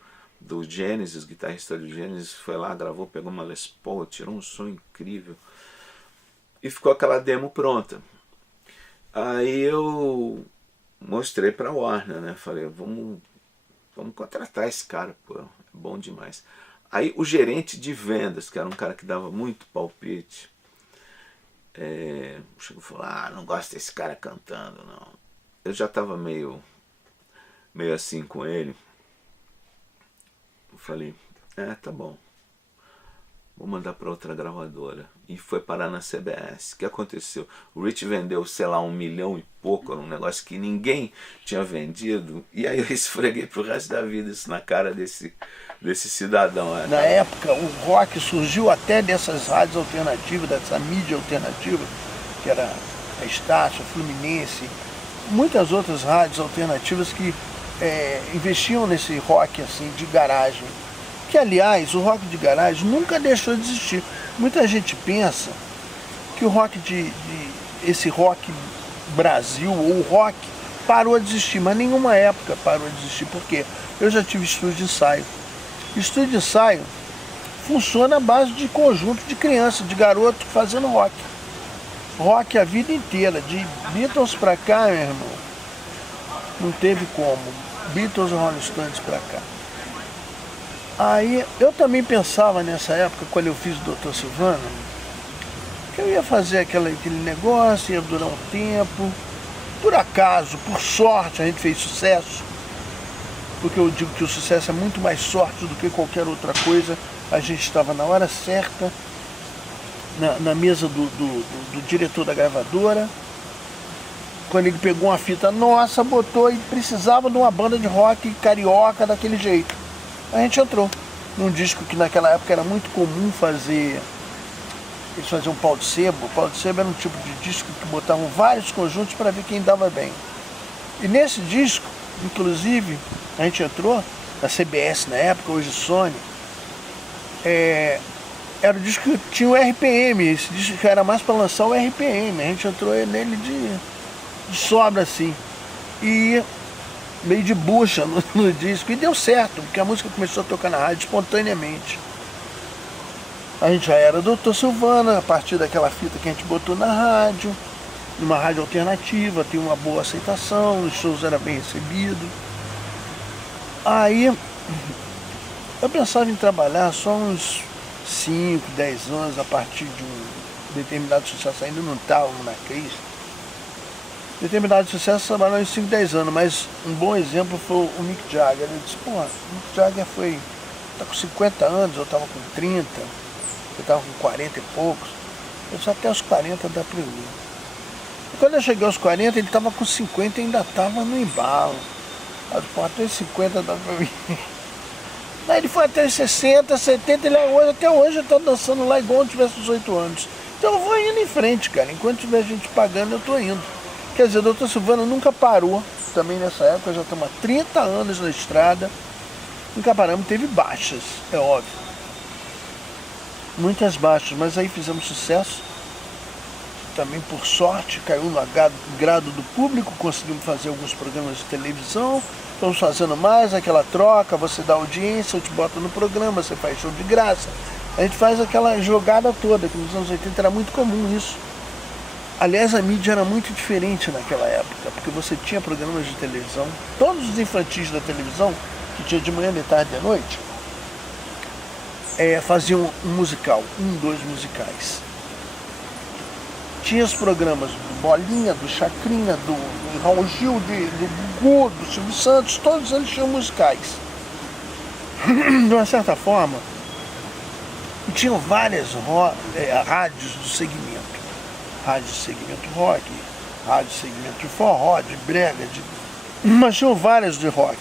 Genesis, guitarrista do Genesis, foi lá, gravou, pegou uma Les Paul, tirou um som incrível. E ficou aquela demo pronta. Aí eu mostrei pra Warner, né? Falei, vamos contratar esse cara, pô, é bom demais. Aí o gerente de vendas, que era um cara que dava muito palpite, chegou e falou, não gosto desse cara cantando, não. Eu já estava meio assim com ele. Eu falei, tá bom. vou mandar para outra gravadora. E foi parar na CBS. O que aconteceu? O Rich vendeu, sei lá, 1 milhão e pouco, um negócio que ninguém tinha vendido. E aí eu esfreguei pro resto da vida isso na cara desse cidadão. Na época, o rock surgiu até dessas rádios alternativas, dessa mídia alternativa, que era a Estácio, a Fluminense, muitas outras rádios alternativas que investiam nesse rock assim, de garagem. Que, aliás, o rock de garagem nunca deixou de existir. Muita gente pensa que o rock esse rock Brasil, ou o rock, parou de existir, mas nenhuma época parou de existir. Por quê? Eu já tive estúdio de ensaio. Estúdio de ensaio funciona à base de conjunto de crianças, de garoto fazendo rock. Rock a vida inteira, de Beatles pra cá, meu irmão, não teve como. Beatles e Rolling Stones pra cá. Aí eu também pensava nessa época, quando eu fiz o Dr. Silvano, que eu ia fazer aquele negócio, ia durar um tempo. Por acaso, por sorte, a gente fez sucesso, porque eu digo que o sucesso é muito mais sorte do que qualquer outra coisa. A gente estava na hora certa, na mesa do diretor da gravadora, quando ele pegou uma fita nossa, botou e precisava de uma banda de rock carioca daquele jeito. A gente entrou num disco que naquela época era muito comum fazer. Eles faziam pau de sebo. O pau de sebo era um tipo de disco que botavam vários conjuntos para ver quem dava bem. E nesse disco, inclusive, a gente entrou na CBS na época, hoje Sony. Era o disco que tinha o RPM. Esse disco que era mais para lançar o RPM. A gente entrou nele de sobra assim. E meio de bucha no disco, e deu certo, porque a música começou a tocar na rádio espontaneamente. A gente já era Dr. Silvano, a partir daquela fita que a gente botou na rádio, numa rádio alternativa, tem uma boa aceitação, os shows eram bem recebidos. Aí eu pensava em trabalhar só uns 5, 10 anos, a partir de um determinado sucesso, ainda não estávamos na crise. Determinado sucesso trabalhou em 5, 10 anos, mas um bom exemplo foi o Mick Jagger. Ele disse, pô, o Mick Jagger tá com 50 anos, eu estava com 30, eu estava com 40 e poucos. Eu disse, até os 40 dá para eu ir. E quando eu cheguei aos 40, ele estava com 50 e ainda estava no embalo. Eu disse, pô, até os 50 dá para eu ir. Aí ele foi até os 60, 70, até hoje eu estou dançando lá igual eu tivesse 18 anos. Então eu vou indo em frente, cara, enquanto tiver gente pagando eu estou indo. Quer dizer, o Dr. Silvano nunca parou, também nessa época, já estamos há 30 anos na estrada, nunca paramos, teve baixas, é óbvio. Muitas baixas, mas aí fizemos sucesso, também por sorte, caiu no agrado do público, conseguimos fazer alguns programas de televisão, estamos fazendo mais aquela troca, você dá audiência, eu te boto no programa, você faz show de graça. A gente faz aquela jogada toda, que nos anos 80 era muito comum isso. Aliás, a mídia era muito diferente naquela época, porque você tinha programas de televisão, todos os infantis da televisão, que tinha de manhã, de tarde e de noite, faziam um musical, 2 musicais. Tinha os programas do Bolinha, do Chacrinha, do Raul Gil, do Gugu, do Silvio Santos, todos eles tinham musicais. De uma certa forma, e tinham várias rádios do segmento. Rádio de segmento rock, rádio de segmento de forró, de brega, mas tinham várias de rock.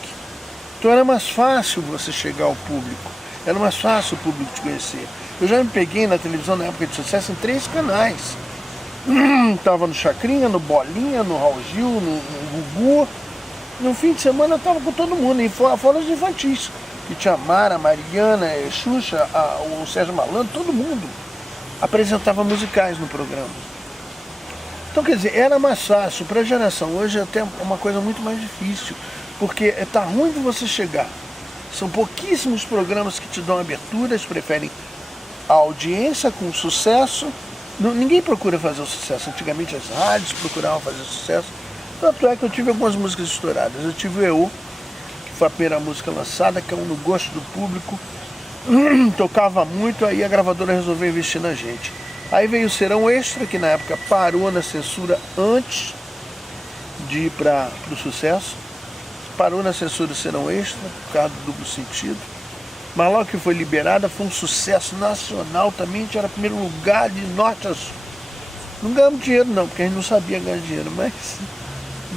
Então era mais fácil você chegar ao público, era mais fácil o público te conhecer. Eu já me peguei na televisão na época de sucesso em 3 canais. Estava no Chacrinha, no Bolinha, no Raul Gil, no Gugu. No fim de semana eu estava com todo mundo, e fora os infantis, que tinha a Mara, a Mariana, a Xuxa, o Sérgio Malandro, todo mundo apresentava musicais no programa. Então, quer dizer, era mais fácil para a geração. Hoje é até uma coisa muito mais difícil, porque está ruim de você chegar. São pouquíssimos programas que te dão abertura, eles preferem a audiência com sucesso. Ninguém procura fazer o sucesso. Antigamente as rádios procuravam fazer sucesso. Tanto é que eu tive algumas músicas estouradas. Eu tive o EO, que foi a primeira música lançada, que é no gosto do público. Tocava muito, aí a gravadora resolveu investir na gente. Aí veio o Serão Extra, que na época parou na censura antes de ir para o sucesso. Parou na censura do Serão Extra, por causa do duplo sentido. Mas logo que foi liberada, foi um sucesso nacional também, a gente era primeiro lugar de norte a sul. Não ganhamos dinheiro não, porque a gente não sabia ganhar dinheiro, mas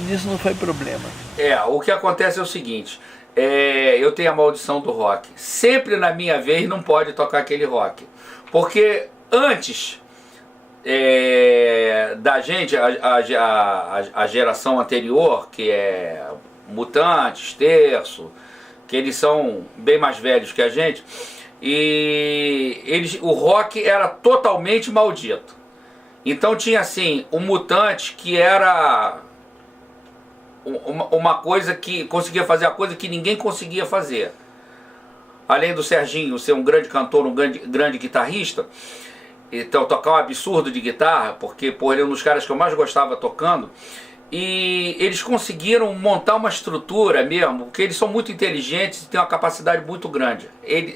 isso não foi problema. O que acontece é o seguinte, eu tenho a maldição do rock. Sempre na minha vez não pode tocar aquele rock. Porque antes da gente, a geração anterior, que é Mutantes, Terço, que eles são bem mais velhos que a gente, e o rock era totalmente maldito. Então tinha assim, o Mutante, que era uma coisa que conseguia fazer a coisa que ninguém conseguia fazer. Além do Serginho ser um grande cantor, um grande guitarrista, então tocar um absurdo de guitarra, porque ele é um dos caras que eu mais gostava tocando, e eles conseguiram montar uma estrutura mesmo, porque eles são muito inteligentes e têm uma capacidade muito grande,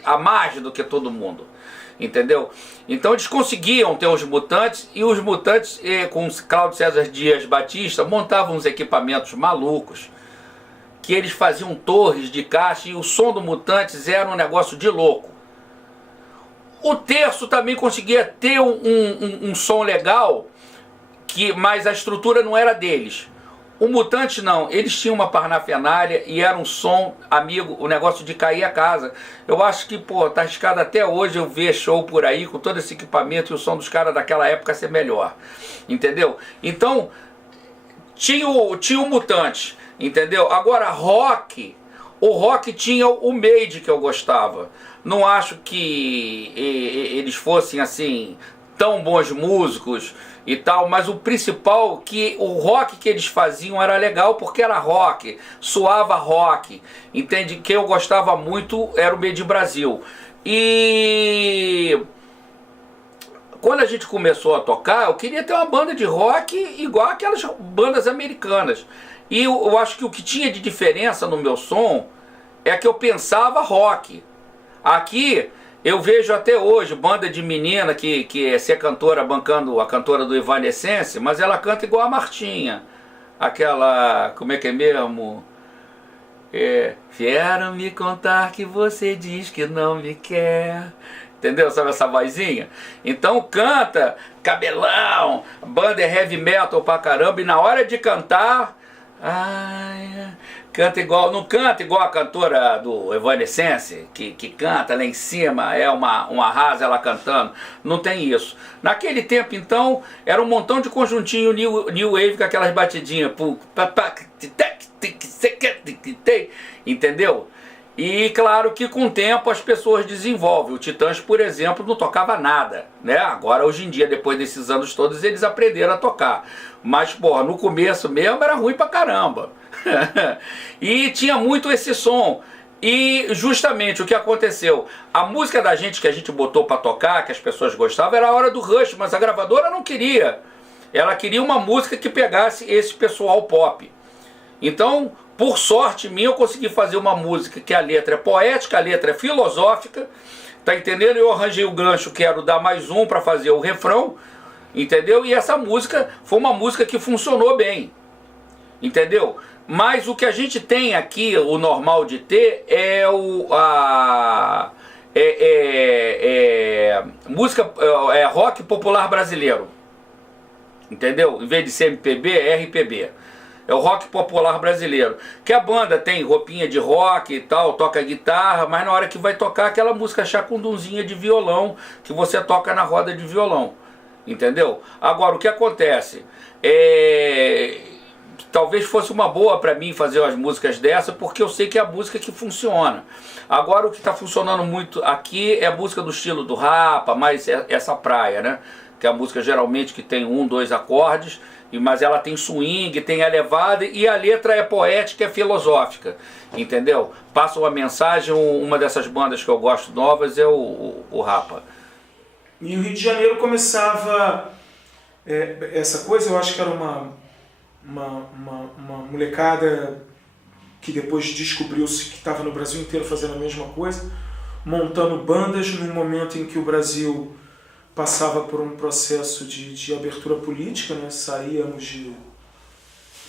a mais do que todo mundo, entendeu? Então eles conseguiam ter os Mutantes, e os Mutantes, com Cláudio César Dias Batista, montavam uns equipamentos malucos, que eles faziam torres de caixa, e o som do Mutantes era um negócio de louco. O Terço também conseguia ter um som legal, mas a estrutura não era deles. O Mutante não, eles tinham uma parnafenália e era um som, amigo, o negócio de cair a casa. Eu acho que, tá arriscado até hoje eu ver show por aí com todo esse equipamento e o som dos caras daquela época ser melhor, entendeu? Então, tinha o Mutante, entendeu? Agora, o rock tinha o Made que eu gostava. Não acho que eles fossem assim tão bons músicos e tal, mas o principal, que o rock que eles faziam era legal porque era rock, soava rock, entende? Que eu gostava muito era o Made in Brasil. E quando a gente começou a tocar, eu queria ter uma banda de rock igual aquelas bandas americanas. E eu acho que o que tinha de diferença no meu som é que eu pensava rock. Aqui eu vejo até hoje banda de menina que é ser cantora, bancando a cantora do Evanescence, mas ela canta igual a Martinha. Aquela, como é que é mesmo? Vieram me contar que você diz que não me quer. Entendeu? Sabe essa vozinha? Então canta, cabelão, banda é heavy metal pra caramba, e na hora de cantar, canta igual, não canta igual a cantora do Evanescence, que canta lá em cima, é uma arrasa ela cantando. Não tem isso. Naquele tempo, então, era um montão de conjuntinho new wave com aquelas batidinhas, entendeu? E claro que com o tempo as pessoas desenvolvem. O Titãs, por exemplo, não tocava nada, né? Agora, hoje em dia, depois desses anos todos, eles aprenderam a tocar. Mas, no começo mesmo era ruim pra caramba. E tinha muito esse som. E justamente o que aconteceu, a música da gente que a gente botou pra tocar, que as pessoas gostavam, era a hora do Rush, mas a gravadora não queria. Ela queria uma música que pegasse esse pessoal pop. Então, por sorte minha, eu consegui fazer uma música que a letra é poética, a letra é filosófica, tá entendendo? Eu arranjei o gancho, quero dar mais um para fazer o refrão, entendeu? E essa música foi uma música que funcionou bem, entendeu? Mas o que a gente tem aqui, o normal de ter, música, rock popular brasileiro, entendeu? Em vez de ser MPB, é RPB. É o rock popular brasileiro. Que a banda tem roupinha de rock e tal, toca guitarra, mas na hora que vai tocar aquela música chacundunzinha de violão, que você toca na roda de violão. Entendeu? Agora, o que acontece? Talvez fosse uma boa para mim fazer as músicas dessa, porque eu sei que é a música que funciona. Agora, o que está funcionando muito aqui é a música do estilo do Rapa, mais essa praia, né? Que é a música geralmente que tem 1, 2 acordes, mas ela tem swing, tem elevada, e a letra é poética, é filosófica, entendeu? Passa uma mensagem. Uma dessas bandas que eu gosto novas é o Rapa. E o Rio de Janeiro começava essa coisa, eu acho que era uma molecada que depois descobriu-se que estava no Brasil inteiro fazendo a mesma coisa, montando bandas num momento em que o Brasil passava por um processo de abertura política, né? Saíamos de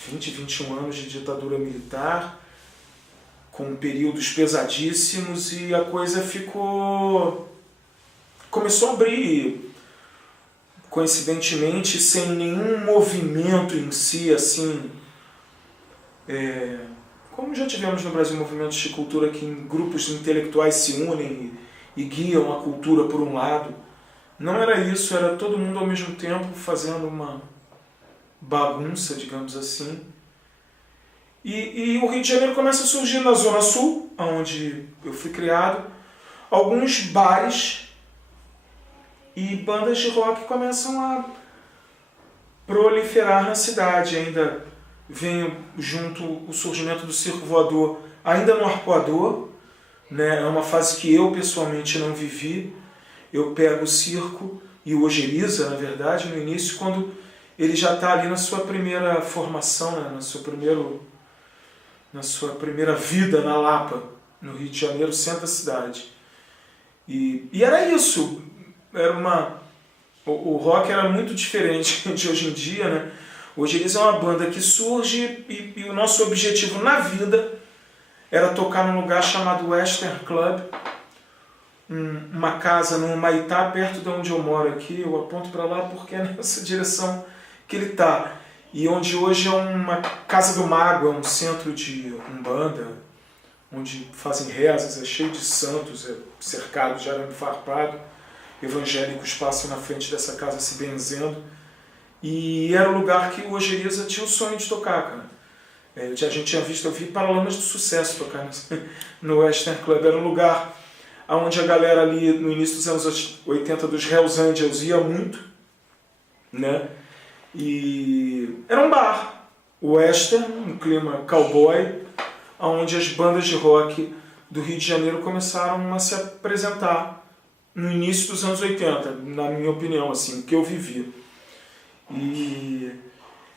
20, 21 anos de ditadura militar, com períodos pesadíssimos, e a coisa começou a abrir, coincidentemente, sem nenhum movimento em si, assim, como já tivemos no Brasil movimentos de cultura que grupos intelectuais se unem e guiam a cultura por um lado. Não era isso, era todo mundo ao mesmo tempo fazendo uma bagunça, digamos assim. E o Rio de Janeiro começa a surgir na Zona Sul, onde eu fui criado, alguns bares e bandas de rock começam a proliferar na cidade. Ainda vem junto o surgimento do Circo Voador, ainda no Arpoador, né? É uma fase que eu pessoalmente não vivi. Eu pego o circo e o Ojeriza, na verdade, no início, quando ele já está ali na sua primeira formação, né? na sua primeira vida na Lapa, no Rio de Janeiro, centro da cidade. E era isso. O rock era muito diferente de hoje em dia, né? Hoje eles é uma banda que surge e o nosso objetivo na vida era tocar num lugar chamado Western Club, uma casa no Humaitá, perto de onde eu moro aqui. Eu aponto para lá porque é nessa direção que ele está. E onde hoje é uma Casa do Mago, é um centro de umbanda, onde fazem rezas, é cheio de santos, é cercado de arame farpado. Evangélicos passam na frente dessa casa se benzendo. E era o lugar que o Ojeriza tinha o sonho de tocar, cara. A gente tinha visto, eu vi Paralamas do Sucesso tocar no Western Club. Era um lugar onde a galera ali no início dos anos 80 dos Hells Angels ia muito, né? E era um bar, western, um clima cowboy, onde as bandas de rock do Rio de Janeiro começaram a se apresentar no início dos anos 80, na minha opinião, assim, que eu vivi. E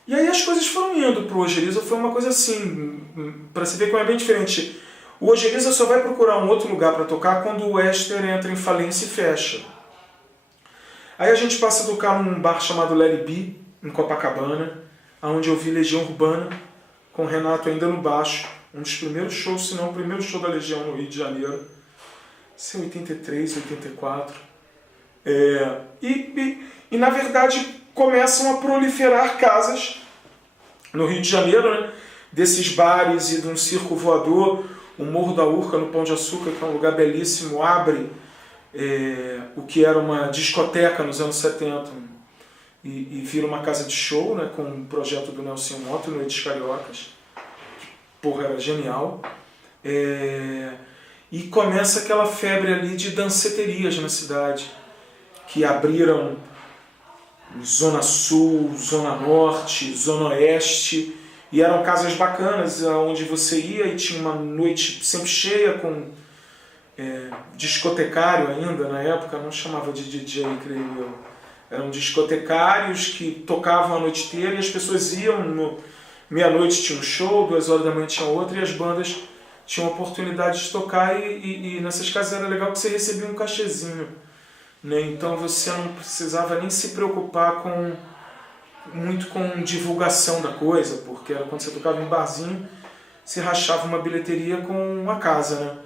aí as coisas foram indo pro Ojeriza, foi uma coisa assim, para se ver como é bem diferente. O Ojeriza só vai procurar um outro lugar para tocar quando o Western entra em falência e fecha. Aí a gente passa a tocar num bar chamado Larry B, em Copacabana, onde eu vi Legião Urbana, com o Renato ainda no baixo, um dos primeiros shows, se não o primeiro show da Legião no Rio de Janeiro. Isso é 83, 84. E na verdade começam a proliferar casas no Rio de Janeiro, né? Desses bares e de um circo voador. O Morro da Urca, no Pão de Açúcar, que é um lugar belíssimo, abre o que era uma discoteca nos anos 70 e vira uma casa de show, né? Com um projeto do Nelson Mota, no Edes Cariocas. Porra, era genial. E começa aquela febre ali de danceterias na cidade, que abriram Zona Sul, Zona Norte, Zona Oeste, e eram casas bacanas, onde você ia e tinha uma noite sempre cheia, com discotecário ainda, na época, não chamava de DJ, creio eu. Eram discotecários que tocavam a noite inteira e as pessoas iam, meia-noite tinha um show, 2 horas da manhã tinha outro, e as bandas tinham a oportunidade de tocar, e nessas casas era legal que você recebia um cachezinho, né? Então você não precisava nem se preocupar muito com divulgação da coisa, porque era quando você tocava em barzinho, você rachava uma bilheteria com a casa, né?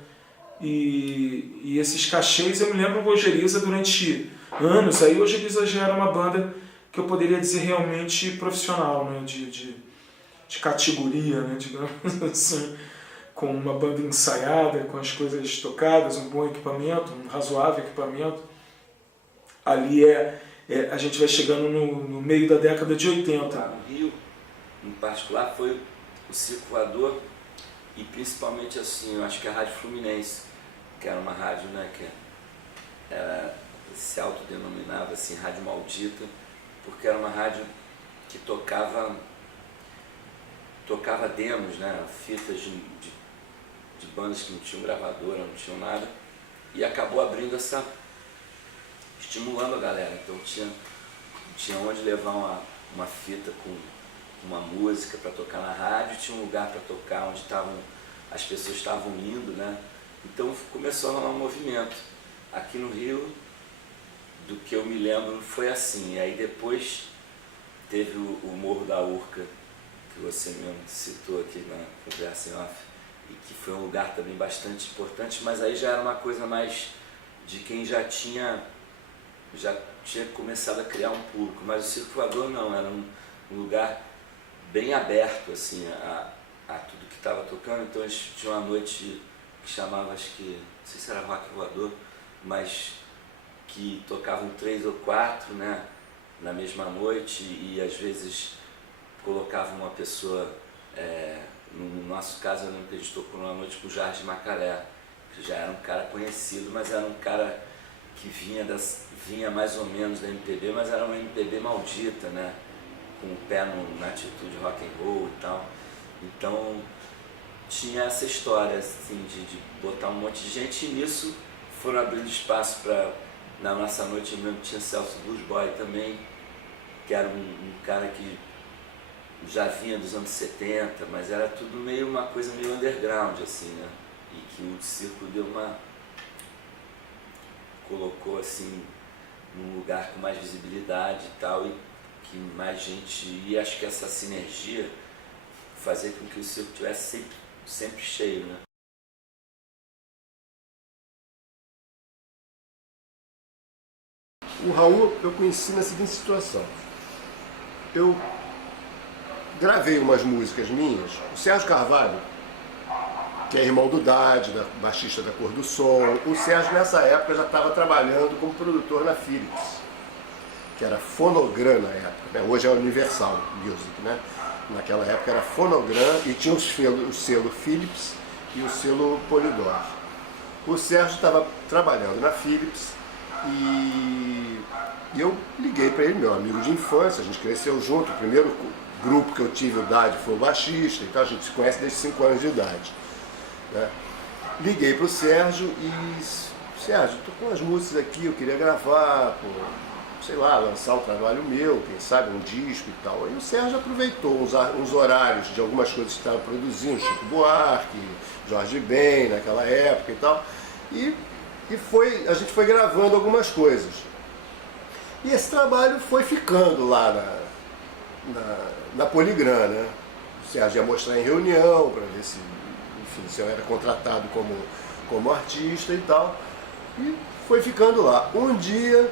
E esses cachês, eu me lembro do Ojeriza durante anos. Aí o Ojeriza já era uma banda que eu poderia dizer realmente profissional, né? de categoria, né? Digamos assim, com uma banda ensaiada, com as coisas tocadas, um bom equipamento, um razoável equipamento. Ali a gente vai chegando no meio da década de 80. No Rio, em particular, foi o Circo Voador e principalmente assim, eu acho que a Rádio Fluminense, que era uma rádio, né, que se autodenominava assim, Rádio Maldita, porque era uma rádio que tocava demos, né, fitas de bandas que não tinham gravadora, não tinham nada, e acabou abrindo estimulando a galera. Então tinha onde levar uma fita com uma música para tocar na rádio, tinha um lugar para tocar onde as pessoas estavam indo, né? Então começou a rolar um movimento. Aqui no Rio, do que eu me lembro, foi assim. E aí depois teve o Morro da Urca, que você mesmo citou aqui na conversa em off, e que foi um lugar também bastante importante, mas aí já era uma coisa mais de quem já tinha começado a criar um público, mas o Circo Voador não, era um lugar bem aberto assim, a tudo que estava tocando. Então a gente tinha uma noite que chamava, acho que, não sei se era Rock Voador, mas que tocavam 3 ou 4, né, na mesma noite, e às vezes colocavam uma pessoa, no nosso caso eu lembro que a gente tocou numa noite com o Jardim Macalé, que já era um cara conhecido, mas era um cara que vinha mais ou menos da MPB, mas era uma MPB maldita, né, com o pé na atitude rock and roll e tal. Então tinha essa história assim, de botar um monte de gente, e nisso foram abrindo espaço para, na nossa noite mesmo tinha Celso Blues Boy também, que era um cara que já vinha dos anos 70, mas era tudo meio uma coisa meio underground assim, né? E que o circo colocou assim num lugar com mais visibilidade e tal, e que mais gente ia, e acho que essa sinergia fazia com que o circo tivesse sempre cheio, né? O Raul eu conheci na seguinte situação. Eu gravei umas músicas minhas, o Sérgio Carvalho, que é irmão do Dade, baixista da Cor do Som. O Sérgio nessa época já estava trabalhando como produtor na Philips, que era Fonogram na época, né? Hoje é Universal Music, né? Naquela época era Fonogram e tinha o selo Philips e o selo Polydor. O Sérgio estava trabalhando na Philips e eu liguei para ele, meu amigo de infância, a gente cresceu junto. O primeiro grupo que eu tive, o Dade, foi o baixista, então a gente se conhece desde 5 anos de idade, né? Liguei para o Sérgio e, Sérgio, tô com umas músicas aqui, eu queria gravar, sei lá, lançar um trabalho meu, quem sabe um disco e tal. Aí o Sérgio aproveitou uns horários de algumas coisas que estava produzindo, Chico Buarque, Jorge Ben naquela época e tal, e a gente foi gravando algumas coisas. E esse trabalho foi ficando lá na Poligram, né? O Sérgio ia mostrar em reunião para ver se, enfim, se eu era contratado como artista e tal, e foi ficando lá. Um dia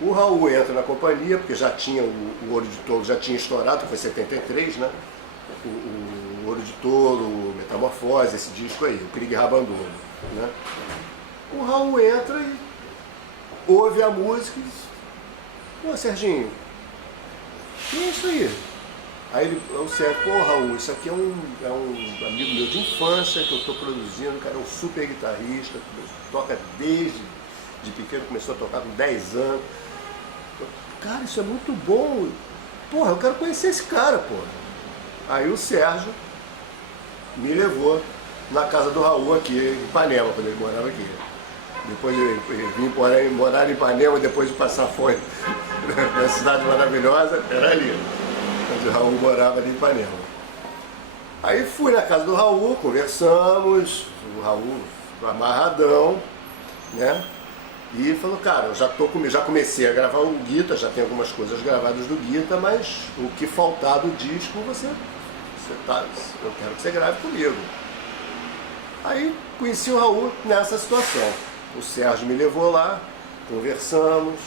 o Raul entra na companhia, porque já tinha o Ouro de Tolo, já tinha estourado, foi 73, né? O Ouro de Tolo, Metamorfose, esse disco aí, o Krieg Rabandono, né? O Raul entra e ouve a música e diz: pô, Serginho, que é isso aí? Aí o Sérgio: pô, Raul, isso aqui é um amigo meu de infância que eu estou produzindo, o cara é um super guitarrista, toca desde pequeno, começou a tocar com 10 anos. Cara, isso é muito bom. Porra, eu quero conhecer esse cara, porra. Aí o Sérgio me levou na casa do Raul aqui em Ipanema, quando ele morava aqui. Depois eu vim morar em Ipanema, depois de passar fome na cidade maravilhosa, era ali. Mas o Raul morava ali em Ipanema. Aí fui na casa do Raul, conversamos, o Raul amarradão, né? E falou: cara, eu já comecei a gravar o Guita, já tem algumas coisas gravadas do Guita, mas o que faltar do disco, eu quero que você grave comigo. Aí conheci o Raul nessa situação. O Sérgio me levou lá, conversamos,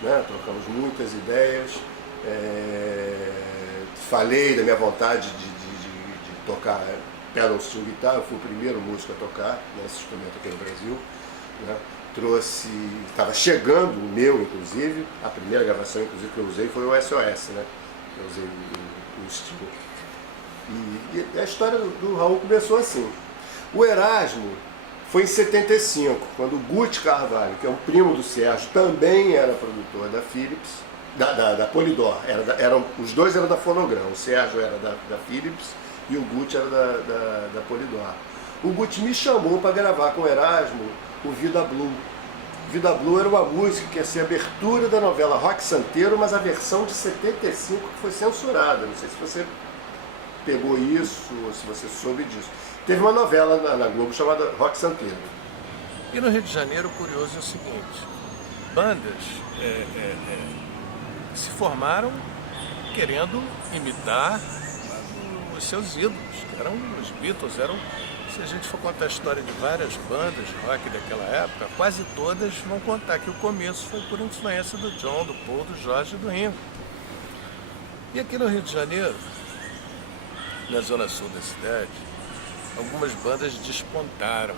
né, trocamos muitas ideias, falei da minha vontade de tocar pedal steel guitar. Eu fui o primeiro músico a tocar nesse instrumento aqui no Brasil, né? Estava chegando o meu, inclusive, a primeira gravação inclusive que eu usei foi o SOS, né? Eu usei o Steel. E a história do Raul começou assim. O Erasmo foi em 75, quando o Guti Carvalho, que é um primo do Sérgio, também era produtor da Philips, da Polydor. Os dois eram da Fonogram, o Sérgio era da Philips e o Guti era da Polydor. O Guti me chamou para gravar com o Erasmo o Vida Blue. Vida Blue era uma música que ia ser a abertura da novela Rock Santeiro, mas a versão de 75 que foi censurada. Não sei se você pegou isso, ou se você soube disso. Teve uma novela na Globo chamada Rock Santeiro. E no Rio de Janeiro, o curioso é o seguinte: bandas se formaram querendo imitar os seus ídolos, que eram os Beatles, eram Se a gente for contar a história de várias bandas de rock daquela época, quase todas vão contar que o começo foi por influência do John, do Paul, do Jorge e do Ringo. E aqui no Rio de Janeiro, na zona sul da cidade, algumas bandas despontaram.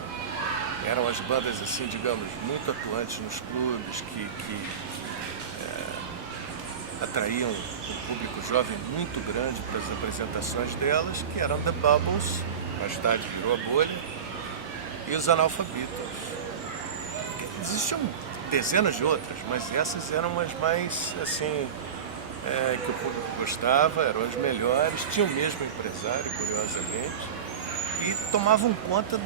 Eram as bandas, assim, digamos, muito atuantes nos clubes, que atraíam um público jovem muito grande para as apresentações delas, que eram The Bubbles, mais tarde virou a Bolha, e os Analphabeatles. Existiam dezenas de outras, mas essas eram as mais, assim, que o público gostava, eram as melhores, tinham o mesmo empresário, curiosamente, e tomavam conta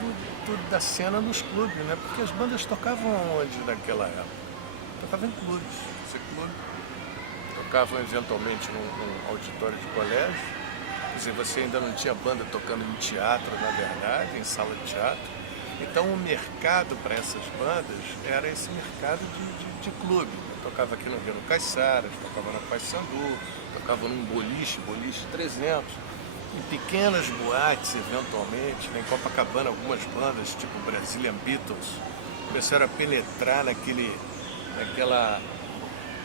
da cena nos clubes, né? Porque as bandas tocavam onde naquela época? Tocavam em clubes, tocavam eventualmente num auditório de colégio. Quer dizer, você ainda não tinha banda tocando em teatro, na verdade, em sala de teatro. Então o mercado para essas bandas era esse mercado de clube. Eu tocava aqui no Rio no Caiçaras, tocava na Paissandu, tocava num boliche 300, em pequenas boates eventualmente, em Copacabana algumas bandas, tipo Brazilian Beatles, começaram a penetrar naquela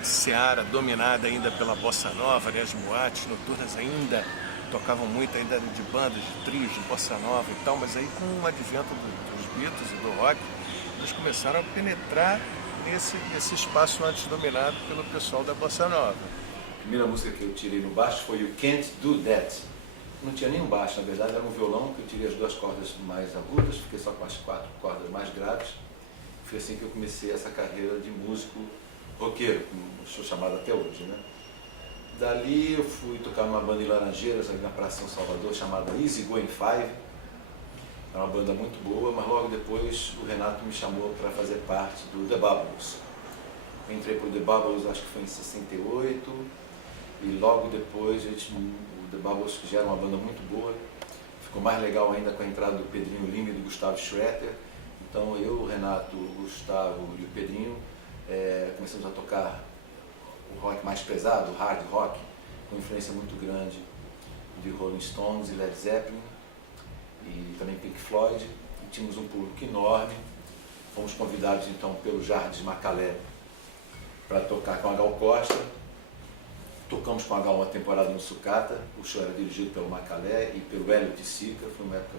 seara dominada ainda pela bossa nova, né? As boates noturnas ainda tocavam muito ainda de bandas, de trios, de bossa nova e tal, mas aí com o advento dos Beatles e do rock, eles começaram a penetrar nesse espaço antes dominado pelo pessoal da bossa nova. A primeira música que eu tirei no baixo foi You Can't Do That. Não tinha nenhum baixo, na verdade era um violão que eu tirei as 2 cordas mais agudas, fiquei só com as 4 cordas mais graves. Foi assim que eu comecei essa carreira de músico roqueiro, como sou chamado até hoje, né? Dali eu fui tocar numa banda em Laranjeiras, ali na Praça São Salvador, chamada Easy Going Five. Era uma banda muito boa, mas logo depois o Renato me chamou para fazer parte do The Bubbles. Eu entrei para o The Bubbles, acho que foi em 68, e logo depois o The Bubbles, que já era uma banda muito boa, ficou mais legal ainda com a entrada do Pedrinho Lima e do Gustavo Schroeter. Então eu, o Renato, o Gustavo e o Pedrinho começamos a tocar o rock mais pesado, o hard rock, com influência muito grande de Rolling Stones e Led Zeppelin, e também Pink Floyd, e tínhamos um público enorme. Fomos convidados então pelo Jardim Macalé para tocar com a Gal Costa. Tocamos com a Gal uma temporada no Sucata, o show era dirigido pelo Macalé e pelo Hélio de Sica. Foi uma época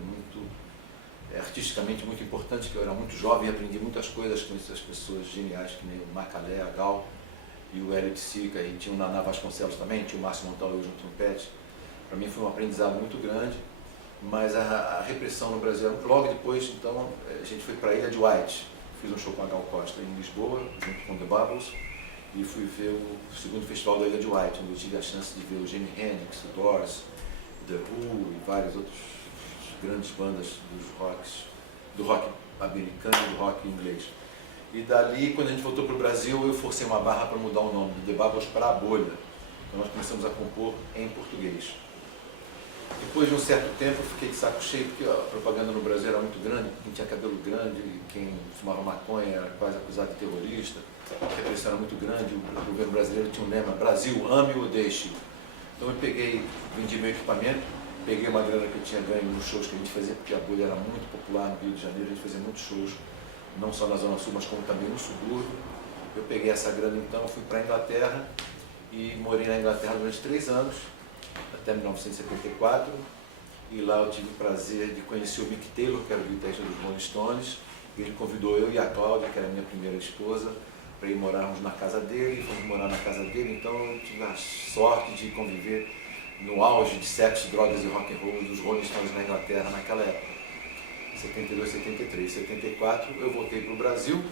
artisticamente muito importante, que eu era muito jovem e aprendi muitas coisas com essas pessoas geniais, que nem o Macalé, a Gal e o Hélio de Sica, e tinha o Naná Vasconcelos também, tinha o Márcio Montalvão no trompete. Para mim foi um aprendizado muito grande, mas a repressão no Brasil, logo depois, então, a gente foi para a Ilha de White. Fiz um show com a Gal Costa em Lisboa, junto com The Bubbles, e fui ver o segundo festival da Ilha de White, onde eu tive a chance de ver o Jimi Hendrix, o Doors, The Who e várias outras grandes bandas do rock americano e do rock inglês. E dali, quando a gente voltou para o Brasil, eu forcei uma barra para mudar o nome do The Bubbles para A Bolha. Então nós começamos a compor em português. Depois de um certo tempo eu fiquei de saco cheio, porque a propaganda no Brasil era muito grande, quem tinha cabelo grande, quem fumava maconha era quase acusado de terrorista, a repressão era muito grande, o governo brasileiro tinha um lema: Brasil, ame ou deixe. Então eu vendi meu equipamento, peguei uma grana que eu tinha ganho nos shows que a gente fazia, porque a Bolha era muito popular no Rio de Janeiro, a gente fazia muitos shows, não só na Zona Sul, mas como também no subúrbio. Eu peguei essa grana então, fui para a Inglaterra e morei na Inglaterra durante 3 anos, até 1974, e lá eu tive o prazer de conhecer o Mick Taylor, que era o guitarrista dos Rolling Stones. Ele convidou eu e a Cláudia, que era a minha primeira esposa, para ir morarmos na casa dele. Fomos morar na casa dele, então eu tive a sorte de conviver no auge de sexo, drogas e rock and roll dos Rolling Stones na Inglaterra naquela época, 72, 73, 74, eu voltei para o Brasil,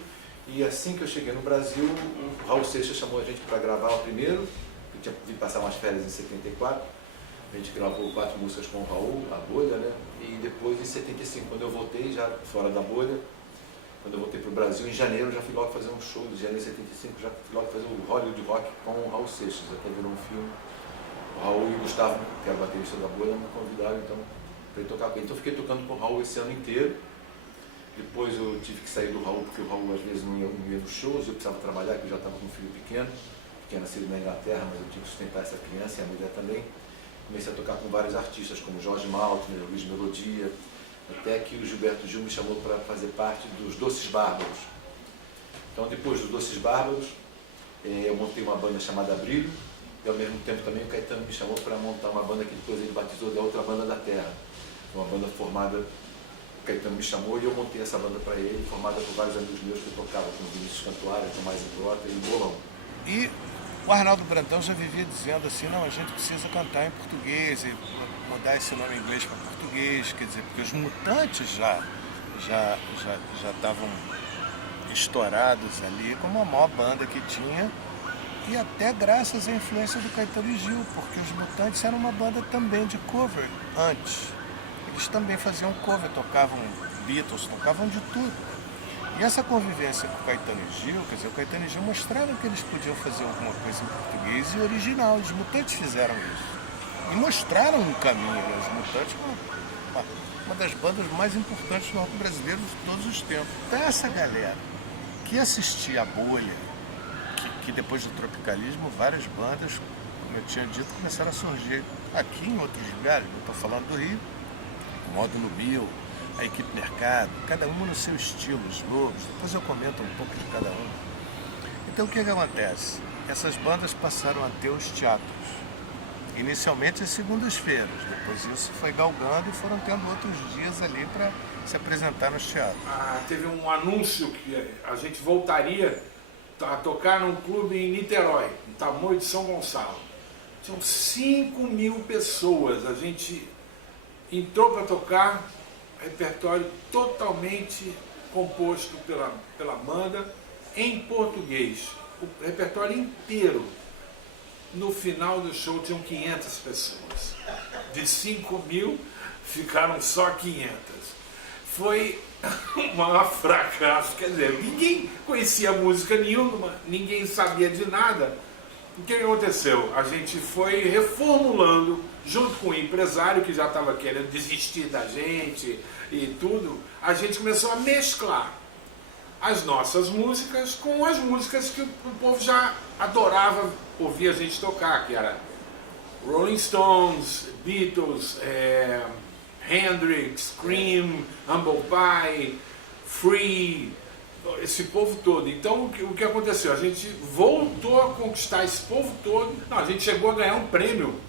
e assim que eu cheguei no Brasil, o Raul Seixas chamou a gente para gravar o primeiro. Eu tinha vindo passar umas férias em 74, a gente gravou 4 músicas com o Raul, A Bolha, né? E depois em 75, quando eu voltei, já fora da Bolha, quando eu voltei para o Brasil, em janeiro, já fui logo fazer um show, de janeiro de 75, já fui logo fazer o Hollywood Rock com o Raul Seixas, até virou um filme. O Raul e o Gustavo, que era o baterista da Bolha, me convidaram então para ir tocar com ele. Então eu fiquei tocando com o Raul esse ano inteiro. Depois eu tive que sair do Raul, porque o Raul às vezes não ia nos shows, eu precisava trabalhar, porque eu já estava com um filho pequeno, que tinha nascido na Inglaterra, mas eu tinha que sustentar essa criança e a mulher também. Comecei a tocar com vários artistas, como Jorge Maltner, Luiz Melodia, até que o Gilberto Gil me chamou para fazer parte dos Doces Bárbaros. Então, depois dos Doces Bárbaros, eu montei uma banda chamada Brilho, e ao mesmo tempo também o Caetano me chamou para montar uma banda que depois ele batizou da Outra Banda da Terra. Uma banda formada, o Caetano me chamou e eu montei essa banda para ele, formada por vários amigos meus que tocavam, como Vinícius Cantuária, Tomás Ibrota e Bolão. E o Arnaldo Brandão já vivia dizendo assim, não, a gente precisa cantar em português e mudar esse nome em inglês para português, quer dizer, porque os Mutantes já estavam estourados ali como a maior banda que tinha, e até graças à influência do Caetano e Gil, porque os Mutantes eram uma banda também de cover antes. Eles também faziam cover, tocavam Beatles, tocavam de tudo. E essa convivência com o Caetano e Gil, quer dizer, o Caetano e Gil mostraram que eles podiam fazer alguma coisa em português e original. Os Mutantes fizeram isso. E mostraram um caminho. Os Mutantes uma das bandas mais importantes do rock brasileiro de todos os tempos. Então essa galera que assistia a Bolha, que depois do Tropicalismo, várias bandas, como eu tinha dito, começaram a surgir aqui em outros lugares. Eu estou falando do Rio, o Módulo Bill, a Equipe Mercado, cada um no seu estilo, os Lobos, depois eu comento um pouco de cada um. Então o que acontece? Essas bandas passaram a ter os teatros. Inicialmente as segundas-feiras, depois isso foi galgando e foram tendo outros dias ali para se apresentar nos teatros. Teve um anúncio que a gente voltaria a tocar num clube em Niterói, no Tamoio de São Gonçalo. Tinham 5.000 pessoas, a gente entrou para tocar, repertório totalmente composto pela banda em português, o repertório inteiro. No final do show tinham 500 pessoas, de 5.000 ficaram só 500. Foi um maior fracasso, quer dizer, ninguém conhecia música nenhuma, ninguém sabia de nada. O que aconteceu? A gente foi reformulando, junto com o empresário que já estava querendo desistir da gente e tudo, a gente começou a mesclar as nossas músicas com as músicas que o povo já adorava ouvir a gente tocar, que era Rolling Stones, Beatles, Hendrix, Cream, Humble Pie, Free, esse povo todo. Então o que aconteceu? A gente voltou a conquistar esse povo todo. Não, a gente chegou a ganhar um prêmio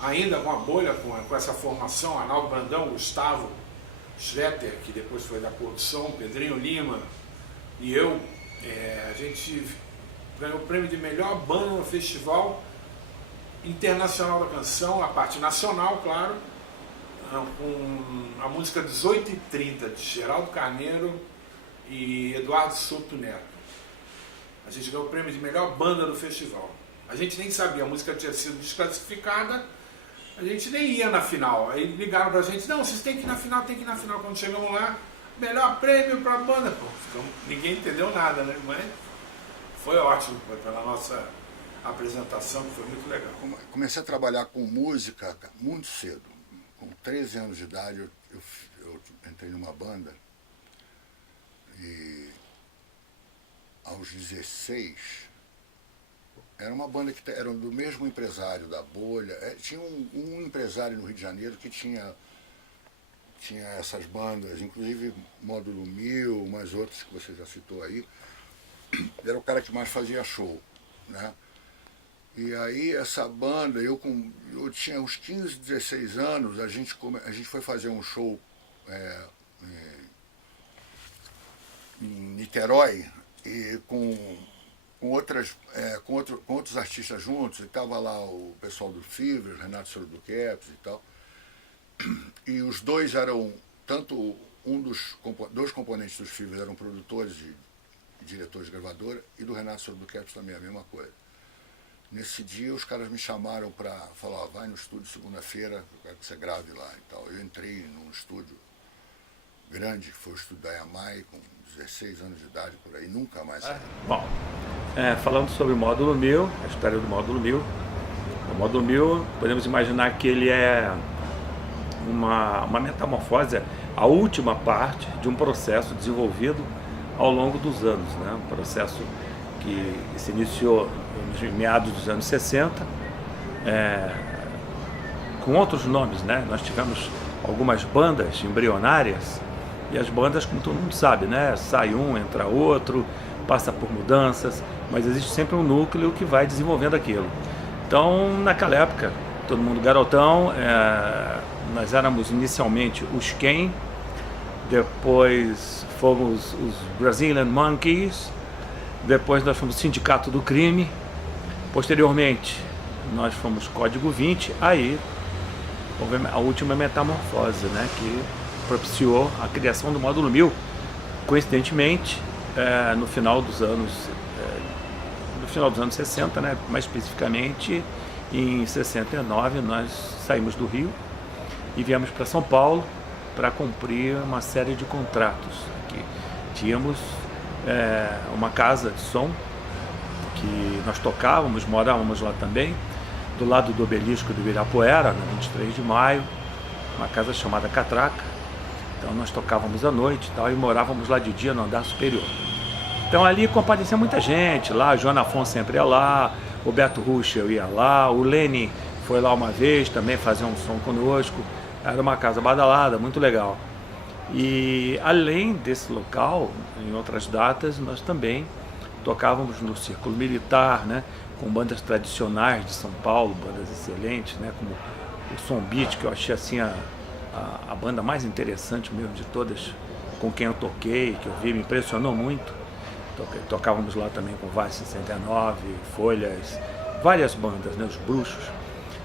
ainda com a Bolha, com essa formação, Arnaldo Brandão, Gustavo Schroeter, que depois foi da Cor do Som, Pedrinho Lima e eu. A gente ganhou o prêmio de melhor banda no Festival Internacional da Canção, a parte nacional, claro, com a música 18h30 de Geraldo Carneiro e Eduardo Souto Neto. A gente ganhou o prêmio de melhor banda do festival. A gente nem sabia, a música tinha sido desclassificada, a gente nem ia na final. Aí ligaram pra gente, não, vocês têm que ir na final, tem que ir na final. Quando chegamos lá, melhor prêmio pra banda. Pô, ninguém entendeu nada, né? Mas foi ótimo pela nossa apresentação, que foi muito legal. Comecei a trabalhar com música muito cedo. Com 13 anos de idade, eu entrei numa banda e aos 16, era uma banda que era do mesmo empresário da Bolha. Tinha um empresário no Rio de Janeiro que tinha essas bandas, inclusive Módulo 1000, mais outros que você já citou aí. Era o cara que mais fazia show, né? E aí essa banda, eu tinha uns 15, 16 anos, a gente foi fazer um show em Niterói, e com outros artistas juntos, e estava lá o pessoal do Fever, Renato Sorbuqueps e tal. E os dois eram, tanto dois componentes dos Fever eram produtores e diretores de gravadora, e do Renato Sorbuqueps também a mesma coisa. Nesse dia os caras me chamaram para falar, vai no estúdio segunda-feira, eu quero que você grave lá e tal. Eu entrei num estúdio grande, que foi o estúdio da Yamai, com 16 anos de idade, por aí, nunca mais saí. Bom, falando sobre o Módulo 1000, a história do Módulo 1000. O Módulo 1000, podemos imaginar que ele é uma metamorfose, a última parte de um processo desenvolvido ao longo dos anos, né? Um processo que se iniciou nos meados dos anos 60, com outros nomes, né? Nós tivemos algumas bandas embrionárias, e as bandas, como todo mundo sabe, né? Sai um, entra outro, passa por mudanças, mas existe sempre um núcleo que vai desenvolvendo aquilo. Então, naquela época, todo mundo garotão, nós éramos inicialmente os Ken, depois fomos os Brazilian Monkeys, depois nós fomos Sindicato do Crime, posteriormente nós fomos Código 20, aí houve a última metamorfose, né, que propiciou a criação do Módulo 1000, coincidentemente no final dos anos 60, né, mais especificamente em 69 nós saímos do Rio e viemos para São Paulo para cumprir uma série de contratos. Aqui tínhamos uma casa de som que nós tocávamos, morávamos lá também, do lado do obelisco do Ibirapuera, no 23 de maio, uma casa chamada Catraca. Então nós tocávamos à noite e tal, e morávamos lá de dia no andar superior. Então ali comparecia muita gente, lá, Joana Afonso sempre ia lá, o Beto Ruschel ia lá, o Leni foi lá uma vez também fazer um som conosco. Era uma casa badalada, muito legal. E além desse local, em outras datas, nós também tocávamos no Círculo Militar, né, com bandas tradicionais de São Paulo, bandas excelentes, né, como o Som Beat, que eu achei assim a banda mais interessante mesmo de todas com quem eu toquei, que eu vi, me impressionou muito. Tocávamos lá também com Vaz 69, Folhas, várias bandas, né, os Bruxos.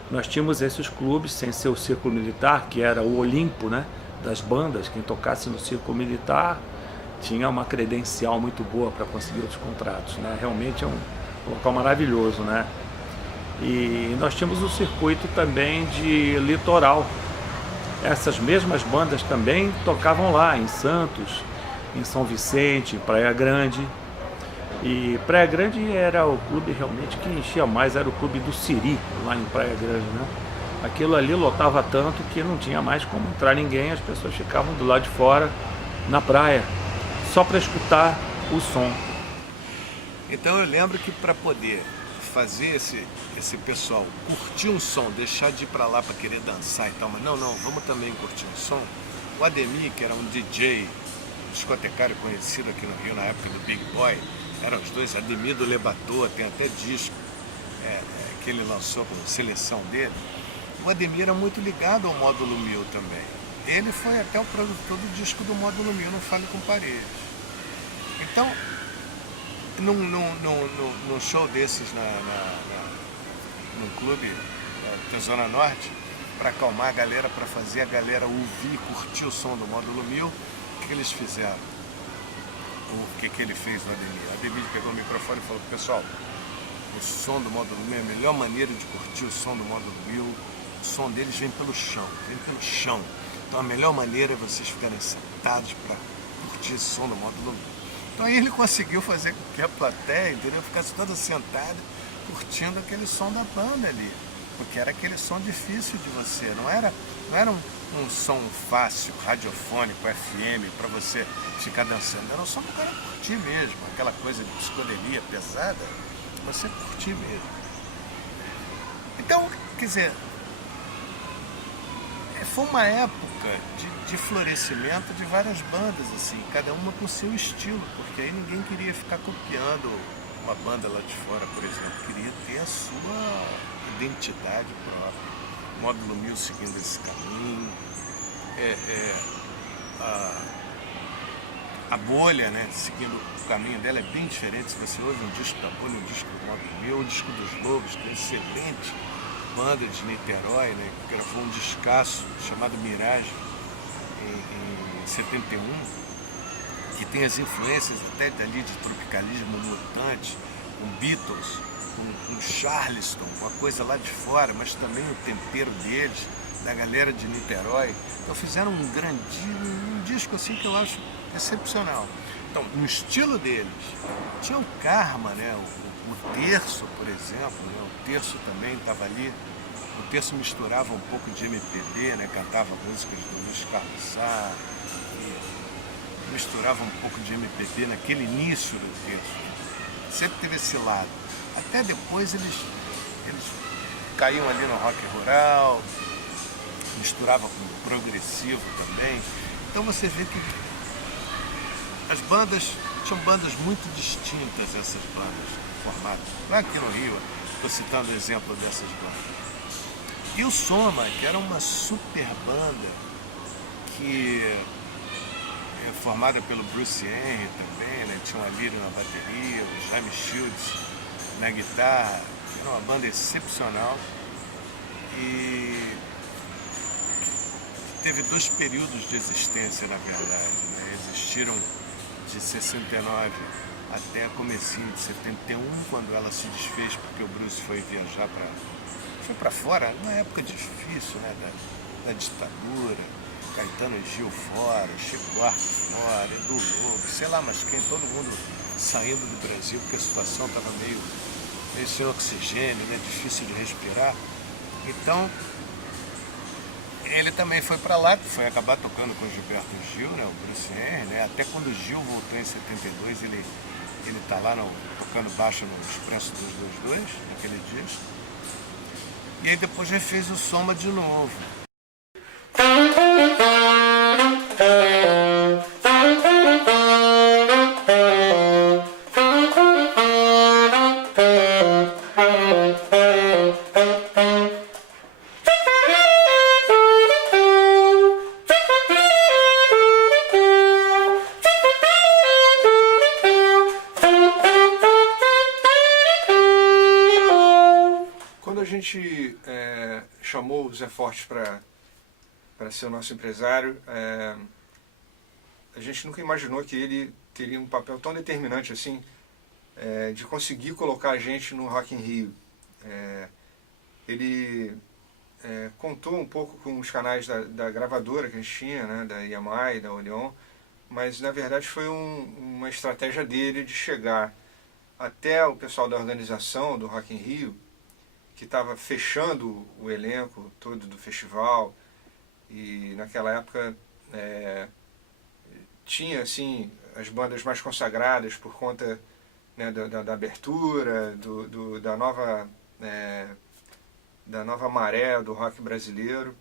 Nós tínhamos esses clubes, sem ser o Círculo Militar, que era o Olimpo, né, das bandas. Quem tocasse no Círculo Militar tinha uma credencial muito boa para conseguir outros contratos, né? Realmente é um local maravilhoso, né? E nós tínhamos o circuito também de litoral. Essas mesmas bandas também tocavam lá em Santos, em São Vicente, em Praia Grande. E Praia Grande era o clube realmente que enchia mais, era o clube do Siri, lá em Praia Grande, né? Aquilo ali lotava tanto que não tinha mais como entrar ninguém, as pessoas ficavam do lado de fora, na praia, só para escutar o som. Então eu lembro que para poder fazer esse pessoal curtir um som, deixar de ir para lá para querer dançar e tal, mas não, vamos também curtir um som, o Ademir, que era um DJ, discotecário conhecido aqui no Rio na época do Big Boy, eram os dois, Ademir do Lebator, tem até disco que ele lançou com a seleção dele. O Ademir era muito ligado ao Módulo 1000 também. Ele foi até o produtor do disco do Módulo 1000, Não Fale com Paredes. Então, num show desses num clube da Zona Norte, para acalmar a galera, para fazer a galera ouvir e curtir o som do Módulo 1000, o que eles fizeram? O que ele fez no Ademir? O Ademir pegou o microfone e falou: pessoal, o som do Módulo 1000 é a melhor maneira de curtir o som do Módulo 1000. O som deles vem pelo chão, Então a melhor maneira é vocês ficarem sentados para curtir esse som do Módulo 1000. Então aí ele conseguiu fazer com que a plateia, entendeu, ficasse toda sentada curtindo aquele som da banda ali. Porque era aquele som difícil de você, não era um som fácil, radiofônico, FM, para você ficar dançando. Era um som para o cara curtir mesmo, aquela coisa de psicodelia pesada, você curtir mesmo. Então, quer dizer, foi uma época de florescimento de várias bandas, assim, cada uma com seu estilo, porque aí ninguém queria ficar copiando uma banda lá de fora, por exemplo, queria ter a sua identidade própria. Módulo 1000 seguindo esse caminho, a Bolha, né, seguindo o caminho dela é bem diferente. Se você ouve um disco da Bolha, um disco do Módulo 1000, o disco dos Lobos, que é excelente banda de Niterói, né, que gravou um discaço chamado Mirage em 71, que tem as influências até dali de tropicalismo mutante, com Beatles, com Charleston, uma coisa lá de fora, mas também o tempero deles, da galera de Niterói. Então fizeram um disco assim que eu acho excepcional. Então, no estilo deles, tinha o Karma, né, o Terço, por exemplo, né, o Terço também estava ali. O Terço misturava um pouco de MPB, né, cantava músicas do Luiz Carlos Sá, misturava um pouco de MPB naquele início do Terço. Sempre teve esse lado. Até depois eles caíam ali no rock rural, misturava com progressivo também. Então você vê que as bandas, tinham bandas muito distintas, essas bandas formadas. Lá aqui no Rio, estou citando o exemplo dessas bandas. E o Soma, que era uma super banda, que é formada pelo Bruce Henry também, né? Tinha o Alírio na bateria, o Jaime Shields na guitarra, era uma banda excepcional. E teve 2 períodos de existência, na verdade, né? Existiram de 69 até comecinho de 71, quando ela se desfez porque o Bruce foi viajar para fora, numa época difícil, né? Da ditadura, Caetano e Gil fora, Chico Buarque fora, Edu Lobo, sei lá mais quem, todo mundo saindo do Brasil, porque a situação estava meio sem oxigênio, né? Difícil de respirar. Então, ele também foi para lá, foi acabar tocando com o Gilberto Gil, né? O Bruce Henry, né? Até quando o Gil voltou em 72, ele tá lá tocando baixo no Expresso dos 22, naquele disco. E aí depois refez o Soma de novo. Chamou o Zé Forte para ser o nosso empresário, a gente nunca imaginou que ele teria um papel tão determinante assim, de conseguir colocar a gente no Rock in Rio. Ele contou um pouco com os canais da gravadora que a gente tinha, né, da EMI, da Odeon, mas na verdade foi uma estratégia dele de chegar até o pessoal da organização do Rock in Rio, que estava fechando o elenco todo do festival, e naquela época tinha assim as bandas mais consagradas por conta, né, da abertura, da nova maré do rock brasileiro.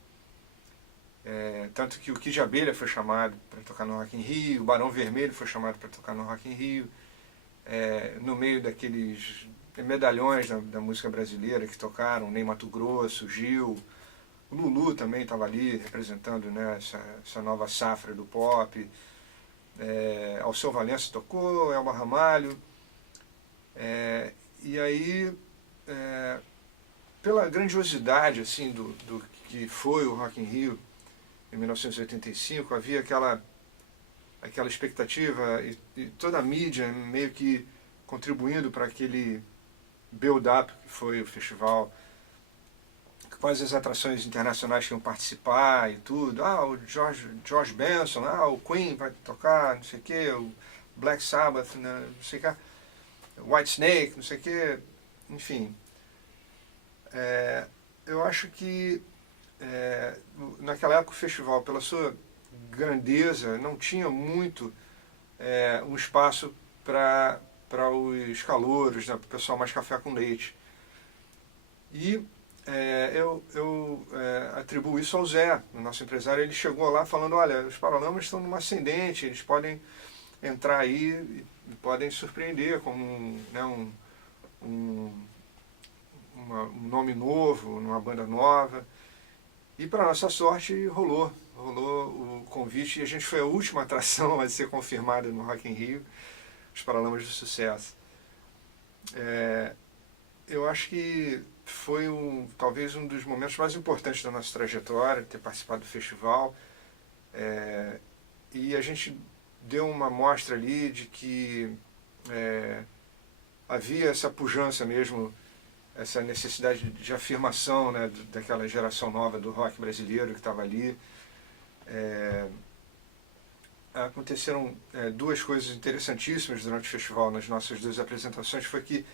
Tanto que o Kid de Abelha foi chamado para tocar no Rock in Rio, o Barão Vermelho foi chamado para tocar no Rock in Rio, no meio daqueles medalhões da música brasileira que tocaram, Ney Matogrosso, Gil, o Lulu também estava ali representando, né, essa nova safra do pop, Alceu Valença tocou, Elba Ramalho, e aí, pela grandiosidade assim, do que foi o Rock in Rio em 1985, havia aquela expectativa e toda a mídia meio que contribuindo para aquele build-up que foi o festival, quais as atrações internacionais que iam participar e tudo. O George Benson, o Queen vai tocar, não sei o que, o Black Sabbath, né, não sei o que, White Snake, não sei o que, enfim. Eu acho que naquela época o festival, pela sua grandeza, não tinha muito um espaço para os calouros, né, para o pessoal mais café com leite. E eu atribuo isso ao Zé, o nosso empresário. Ele chegou lá falando, olha, os Paralamas estão numa ascendente, eles podem entrar aí e podem surpreender como um nome novo, numa banda nova. E para nossa sorte rolou o convite, e a gente foi a última atração a ser confirmada no Rock in Rio, os Paralamas do Sucesso. Eu acho que foi talvez um dos momentos mais importantes da nossa trajetória, ter participado do festival, e a gente deu uma mostra ali de que havia essa pujança mesmo, essa necessidade de afirmação, né, daquela geração nova do rock brasileiro que estava ali. Aconteceram 2 coisas interessantíssimas durante o festival, nas nossas 2 apresentações. Foi que,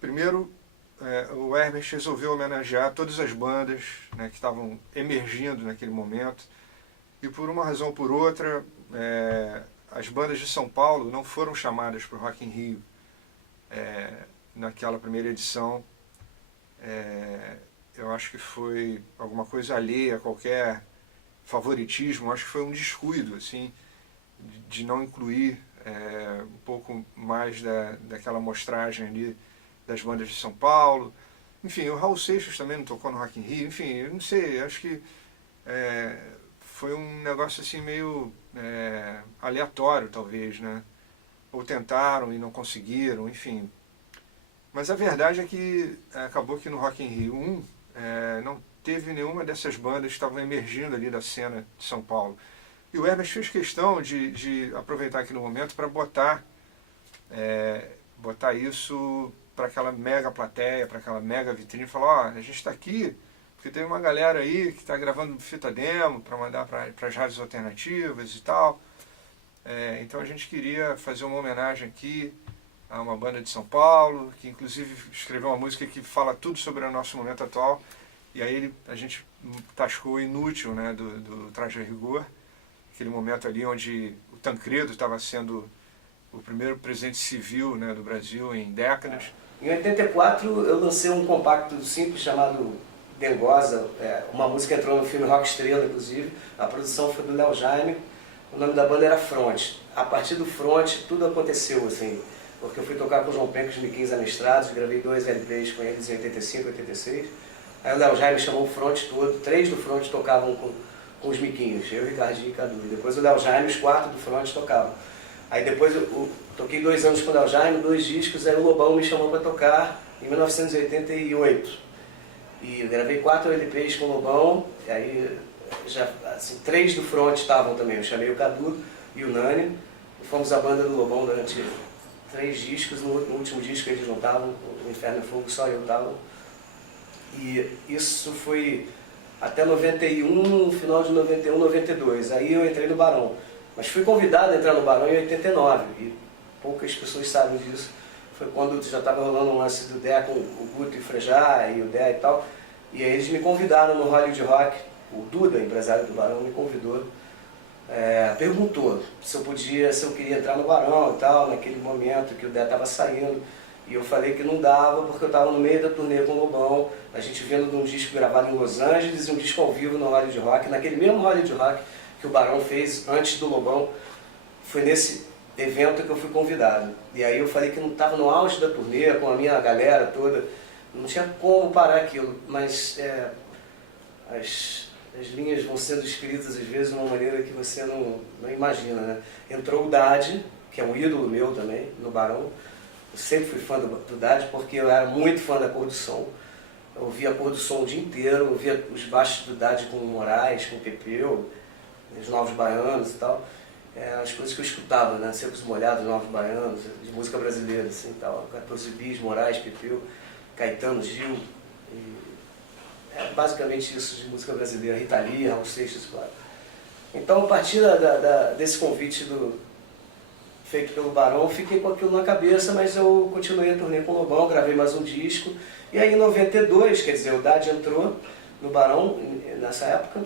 primeiro, o Herbert resolveu homenagear todas as bandas, né, que estavam emergindo naquele momento, e por uma razão ou por outra, as bandas de São Paulo não foram chamadas para o Rock in Rio naquela primeira edição. eu acho que foi alguma coisa alheia a qualquer favoritismo, acho que foi um descuido, assim, de não incluir um pouco mais daquela amostragem ali das bandas de São Paulo. Enfim, o Raul Seixas também não tocou no Rock in Rio, enfim, eu não sei, acho que foi um negócio assim meio aleatório, talvez, né? Ou tentaram e não conseguiram, enfim. Mas a verdade é que acabou que no Rock in Rio 1 não teve nenhuma dessas bandas que estavam emergindo ali da cena de São Paulo. E o Herbert fez questão de aproveitar aqui no momento para botar isso para aquela mega plateia, para aquela mega vitrine, falar, a gente está aqui porque tem uma galera aí que está gravando fita demo para mandar para as rádios alternativas e tal. Então a gente queria fazer uma homenagem aqui a uma banda de São Paulo, que inclusive escreveu uma música que fala tudo sobre o nosso momento atual, e aí a gente tascou inútil, né, do Traje a Rigor, aquele momento ali onde o Tancredo estava sendo o primeiro presidente civil, né, do Brasil em décadas. Em 84 eu lancei um compacto simples chamado Dengosa, uma música entrou no filme Rock Estrela, inclusive, a produção foi do Léo Jaime, o nome da banda era Front. A partir do Front tudo aconteceu, assim, porque eu fui tocar com o João Penco, os Miquinhos Amestrados, gravei 2 LPs com eles em 85 e 86. Aí o Léo Jaime chamou o Front todo, 3 do Front tocavam com os Miquinhos, eu, Ricardinho e Cadu. Depois o Léo Jaime, os 4 do Front tocavam. Aí depois eu toquei 2 anos com o Léo Jaime, 2 discos, aí o Lobão me chamou para tocar em 1988. E eu gravei 4 LPs com o Lobão, e aí já, assim, 3 do Front estavam também, eu chamei o Cadu e o Nani, e fomos a banda do Lobão durante 3 discos, no último disco eles não estavam, o Inferno e Fogo só eu estava. E isso foi até 91, final de 91, 92, aí eu entrei no Barão. Mas fui convidado a entrar no Barão em 89, e poucas pessoas sabem disso. Foi quando já estava rolando um lance do Dé com o Guto e o Frejá e o Dé e tal. E aí eles me convidaram no Hollywood Rock, o Duda, empresário do Barão, me convidou. Perguntou se eu queria entrar no Barão e tal, naquele momento que o Dé estava saindo. E eu falei que não dava, porque eu estava no meio da turnê com o Lobão, a gente vendo de um disco gravado em Los Angeles e um disco ao vivo no Hollywood Rock, naquele mesmo Hollywood Rock que o Barão fez antes do Lobão. Foi nesse evento que eu fui convidado. E aí eu falei que não estava no auge da turnê, com a minha galera toda, não tinha como parar aquilo, mas as linhas vão sendo escritas às vezes de uma maneira que você não imagina, né? Entrou o Dade, que é um ídolo meu também, no Barão. Eu sempre fui fã do Dade porque eu era muito fã da Cor do Som. Eu ouvia a Cor do Som o dia inteiro, eu ouvia os baixos do Dade com o Moraes, com o Pepeu, os Novos Baianos e tal. As coisas que eu escutava, né? Secos Molhados, Novos Baianos, de música brasileira, assim, tal. 14 Bis, Moraes, Pepeu, Caetano, Gil. Basicamente isso de música brasileira, Rita Lee, Raul Seixas, claro. Então, a partir desse convite feito pelo Barão, eu fiquei com aquilo na cabeça, mas eu continuei a turnê com o Lobão, gravei mais um disco. E aí em 92, quer dizer, o Dade entrou no Barão nessa época,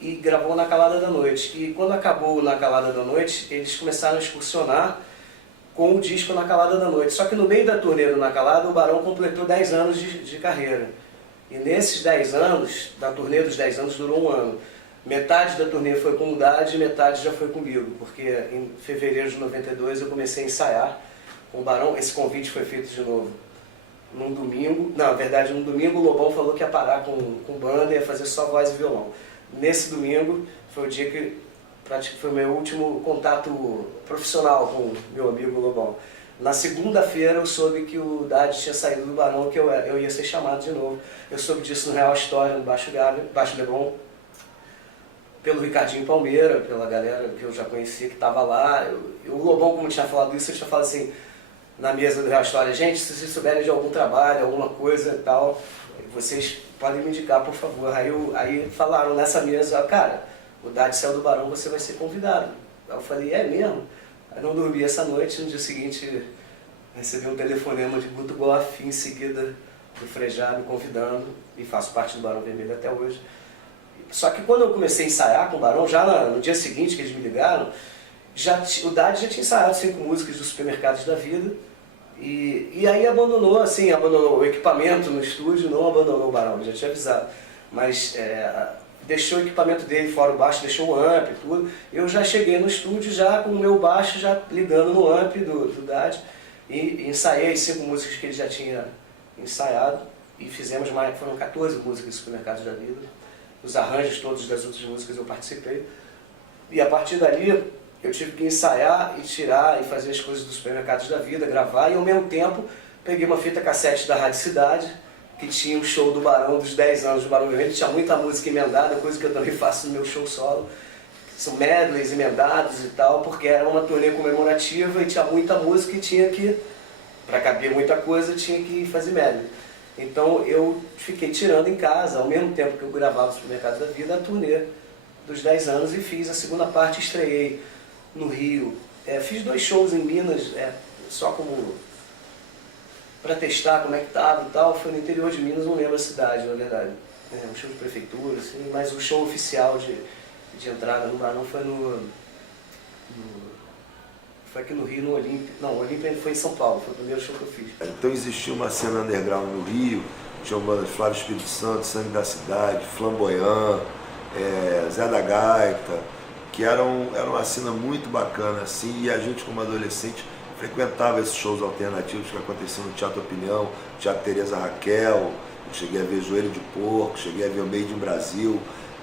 e gravou Na Calada da Noite. E quando acabou Na Calada da Noite, eles começaram a excursionar com o disco Na Calada da Noite. Só que no meio da turnê do Na Calada, o Barão completou 10 anos de carreira. E nesses 10 anos, da turnê dos 10 anos, durou 1 ano. Metade da turnê foi com o Dade e metade já foi comigo, porque em fevereiro de 92 eu comecei a ensaiar com o Barão. Esse convite foi feito de novo num domingo. Não, na verdade, num domingo o Lobão falou que ia parar com banda e ia fazer só voz e violão. Nesse domingo foi o dia que foi o meu último contato profissional com o meu amigo Lobão. Na segunda-feira eu soube que o Dade tinha saído do Barão, que eu ia ser chamado de novo. Eu soube disso no Real História, no Baixo Leblon, pelo Ricardinho Palmeira, pela galera que eu já conhecia que estava lá. O Lobão, como tinha falado isso, ele tinha falado assim na mesa do Real História: gente, se vocês souberem de algum trabalho, alguma coisa e tal, vocês podem me indicar, por favor. Aí falaram nessa mesa: cara, o Dade saiu do Barão, você vai ser convidado. Aí eu falei: é mesmo? Aí não dormi essa noite. No dia seguinte recebi um telefonema de Guto Goff, em seguida do Frejá me convidando, e faço parte do Barão Vermelho até hoje. Só que quando eu comecei a ensaiar com o Barão, já no dia seguinte que eles me ligaram, o Dade já tinha ensaiado 5 músicas dos Supermercados da Vida, E aí abandonou o equipamento no estúdio, não abandonou o Barão, já tinha avisado. Mas deixou o equipamento dele fora o baixo, deixou o amp e tudo. Eu já cheguei no estúdio já com o meu baixo já ligando no amp do Dade e ensaiei 5 músicas que ele já tinha ensaiado e fizemos mais, foram 14 músicas do Supermercados da Vida. Os arranjos todos das outras músicas eu participei. E a partir dali eu tive que ensaiar e tirar e fazer as coisas dos Supermercados da Vida, gravar, e ao mesmo tempo peguei uma fita cassete da Rádio Cidade, que tinha um show do Barão, dos 10 anos do Barão Vermelho, tinha muita música emendada, coisa que eu também faço no meu show solo. São medleys emendados e tal, porque era uma turnê comemorativa e tinha muita música e tinha que, para caber muita coisa, tinha que fazer medley. Então eu fiquei tirando em casa, ao mesmo tempo que eu gravava os Supermercados da Vida, a turnê dos 10 anos e fiz a segunda parte, estreiei no Rio. Fiz 2 shows em Minas, só como para testar como é que estava e tal, foi no interior de Minas, não lembro a cidade, na verdade. Um show de prefeitura, assim, mas o show oficial de entrada no Barão foi foi aqui no Rio, no Olímpia. Não, o Olímpia foi em São Paulo, foi o primeiro show que eu fiz. Então existia uma cena underground no Rio, tinha bandas Flávio Espírito Santo, Sangue da Cidade, Flamboyant, Zé da Gaita, que eram uma cena muito bacana, assim, e a gente como adolescente frequentava esses shows alternativos que aconteciam no Teatro Opinião, Teatro Teresa Raquel, eu cheguei a ver Joelho de Porco, cheguei a ver o Made in Brasil,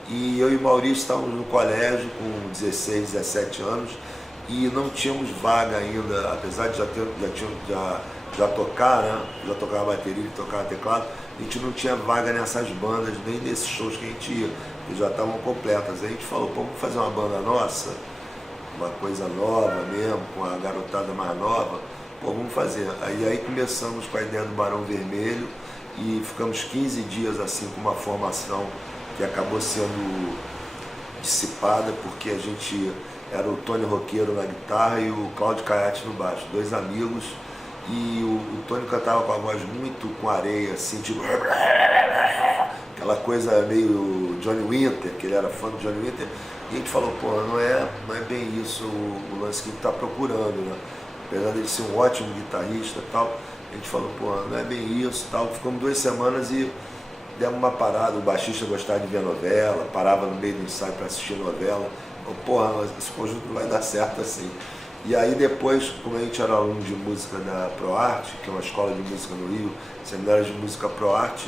e eu e o Maurício estávamos no colégio com 16, 17 anos e não tínhamos vaga ainda, apesar de já tocar, né? Já tocava bateria e tocava teclado, a gente não tinha vaga nessas bandas, nem nesses shows que a gente ia, que já estavam completas. Aí a gente falou, vamos fazer uma banda nossa, uma coisa nova mesmo, com a garotada mais nova, vamos fazer. Aí começamos com a ideia do Barão Vermelho e ficamos 15 dias assim com uma formação que acabou sendo dissipada, porque a gente era o Tony Roqueiro na guitarra e o Cláudio Caiate no baixo, 2 amigos, e o Tony cantava com a voz muito com areia, assim, tipo aquela coisa meio Johnny Winter, que ele era fã do Johnny Winter. E a gente falou, pô, não é bem isso o lance que ele está procurando, né? Apesar dele ser um ótimo guitarrista e tal, a gente falou, pô, não é bem isso e tal. Ficamos 2 semanas e demos uma parada, o baixista gostava de ver novela, parava no meio do ensaio para assistir novela. Falei, porra, esse conjunto não vai dar certo assim. E aí depois, como a gente era aluno de música da ProArte, que é uma escola de música no Rio, seminário de música ProArte,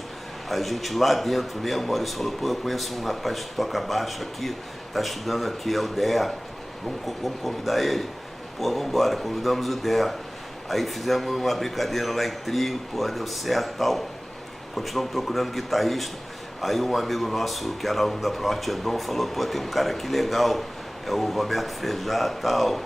a gente lá dentro mesmo, o Maurício falou, pô, eu conheço um rapaz que toca baixo aqui, está estudando aqui, é o Dé, vamos convidar ele? Pô, vamos embora, convidamos o Dé. Aí fizemos uma brincadeira lá em trio, pô, deu certo e tal. Continuamos procurando guitarrista. Aí um amigo nosso, que era aluno da ProArte, Edom, falou, pô, tem um cara aqui legal, é o Roberto Frejá e tal,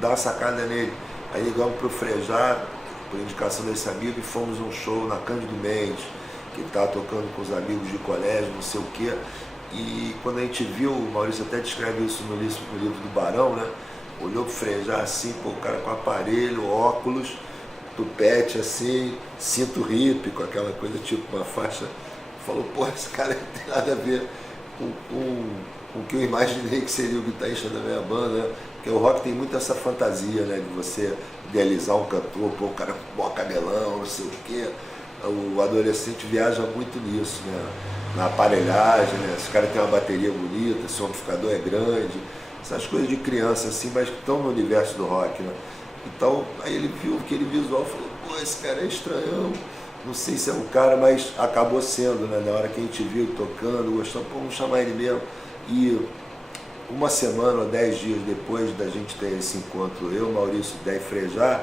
dá uma sacada nele. Aí ligamos pro Frejá, por indicação desse amigo, e fomos num show na Cândido Mendes, que ele estava tocando com os amigos de colégio, não sei o quê. E quando a gente viu, o Maurício até descreve isso no livro do Barão, né? Olhou pro Frejá assim, pô, o cara com aparelho, óculos, tupete assim, cinto hippie, com aquela coisa tipo uma faixa. Falou, pô, esse cara não tem nada a ver com o que eu imaginei que seria o guitarrista da minha banda, né? Porque o rock tem muito essa fantasia, né? De você idealizar um cantor, pô, o cara com bom cabelão, não sei o quê. O adolescente viaja muito nisso, né? Na aparelhagem, né? Esse cara tem uma bateria bonita, esse amplificador é grande, essas coisas de criança assim, mas que estão no universo do rock, né? Então, aí ele viu aquele visual e falou, pô, esse cara é estranhão, não sei se é um cara, mas acabou sendo, né? Na hora que a gente viu ele tocando, gostamos, pô, vamos chamar ele mesmo. E uma semana ou 10 dias depois da gente ter esse encontro, eu, Maurício, Dé e Frejá,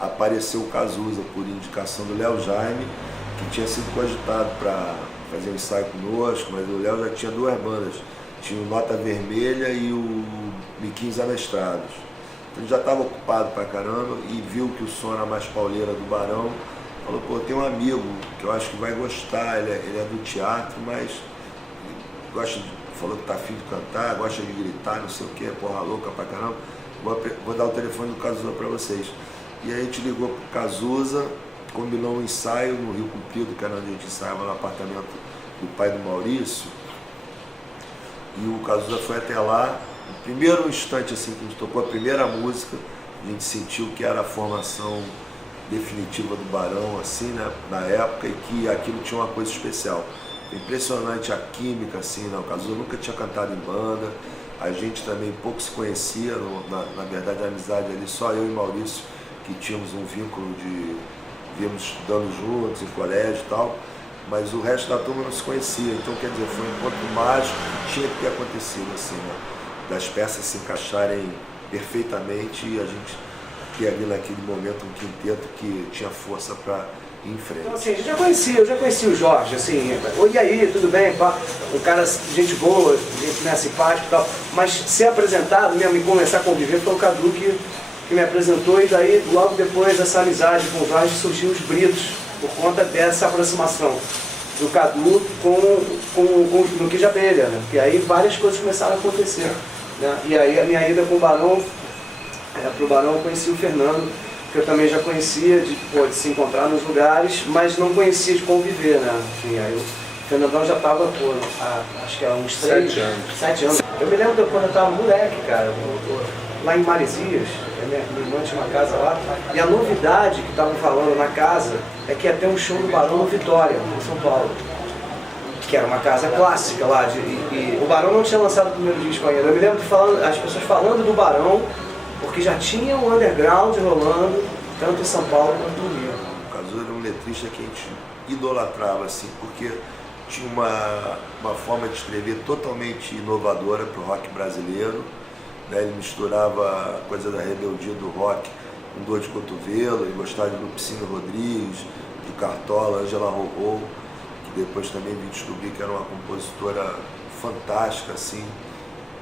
apareceu o Cazuza por indicação do Léo Jaime, que tinha sido cogitado para fazer um ensaio conosco, mas o Léo já tinha 2 bandas, tinha o Nota Vermelha e o Miquinhos Amestrados. Então ele já estava ocupado pra caramba e viu que o som era mais pauleira do Barão, falou, pô, tem um amigo que eu acho que vai gostar, ele é do teatro, mas falou que tá afim de cantar, gosta de gritar, não sei o que, porra louca pra caramba, vou dar o telefone do Cazuza para vocês. E aí a gente ligou pro Cazuza, combinou um ensaio no Rio Comprido, que era onde a gente ensaiava no apartamento do pai do Maurício, e o Cazuza foi até lá. No primeiro instante assim que a gente tocou a primeira música, a gente sentiu que era a formação definitiva do Barão, assim, né, na época, e que aquilo tinha uma coisa especial. Impressionante a química, assim, né? O Cazuza nunca tinha cantado em banda, a gente também pouco se conhecia, na verdade a amizade ali, só eu e Maurício, que tínhamos um vínculo de víamos estudando juntos, em colégio e tal, mas o resto da turma não se conhecia, então quer dizer, foi um encontro mágico que tinha que ter acontecido, assim, né? Das peças se encaixarem perfeitamente e a gente ter ali naquele momento um quinteto que tinha força para ir em frente. Então, assim, eu já conheci o Jorge, assim, e aí, tudo bem, pá, um cara, gente boa, gente, né, simpático e tal, mas ser apresentado mesmo e começar a conviver foi o Cadu que me apresentou, e daí, logo depois dessa amizade com o Jorge, surgiu os Britos, por conta dessa aproximação do Cadu com o Duque de Abelha, né? E aí várias coisas começaram a acontecer, né? E aí a minha ida com o Barão, pro Barão eu conheci o Fernando, que eu também já conhecia de se encontrar nos lugares, mas não conhecia de conviver, né? Enfim, aí o Fernandão já estava, acho que há uns 7 anos. Eu me lembro de quando eu estava moleque, cara, lá em Maresias, minha irmã tinha uma casa lá, e a novidade que estavam falando na casa é que ia ter um show do Barão no Vitória, em São Paulo, que era uma casa clássica lá, e o Barão não tinha lançado o primeiro disco ainda. Eu me lembro de as pessoas falando do Barão, porque já tinha um underground rolando, tanto em São Paulo quanto no Rio. O Cazuza era um letrista que a gente idolatrava, assim, porque tinha uma forma de escrever totalmente inovadora para o rock brasileiro, né? Ele misturava a coisa da rebeldia do rock com dor de cotovelo, ele gostava de Lupicínio Rodrigues, de Cartola, Angela Rorô, que depois também vim descobrir que era uma compositora fantástica, assim,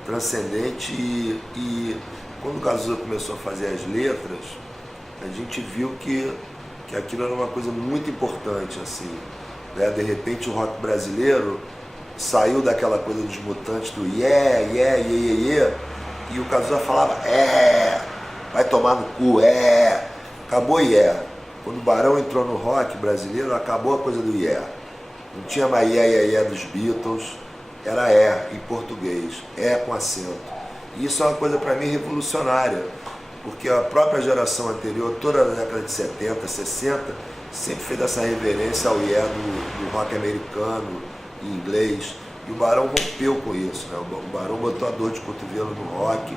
transcendente, e quando o Cazuza começou a fazer as letras, a gente viu que aquilo era uma coisa muito importante, assim, né? De repente o rock brasileiro saiu daquela coisa dos Mutantes, do yeah, yeah, yeah, yeah, yeah, e o Cazuza falava, vai tomar no cu, acabou yeah. Quando o Barão entrou no rock brasileiro, acabou a coisa do yeah. Não tinha mais yeah, yeah, yeah dos Beatles, era em português, com acento. E isso é uma coisa para mim revolucionária, porque a própria geração anterior, toda a década de 70, 60, sempre fez essa reverência ao yeah do rock americano, em inglês. E o Barão rompeu com isso, né? O Barão botou a dor de cotovelo no rock.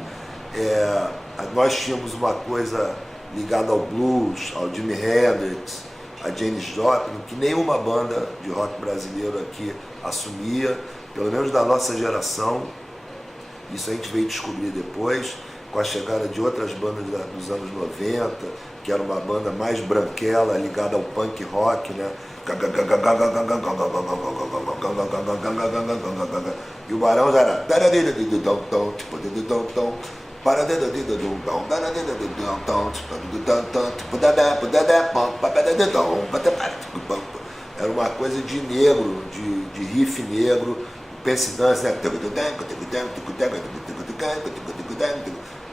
Nós tínhamos uma coisa ligada ao blues, ao Jimi Hendrix, a Janis Joplin, que nenhuma banda de rock brasileiro aqui assumia, pelo menos da nossa geração. Isso a gente veio descobrir depois, com a chegada de outras bandas dos anos 90, que era uma banda mais branquela, ligada ao punk rock, né? E o Barão já era era uma coisa de negro, de riff negro, o Pense Dance, né?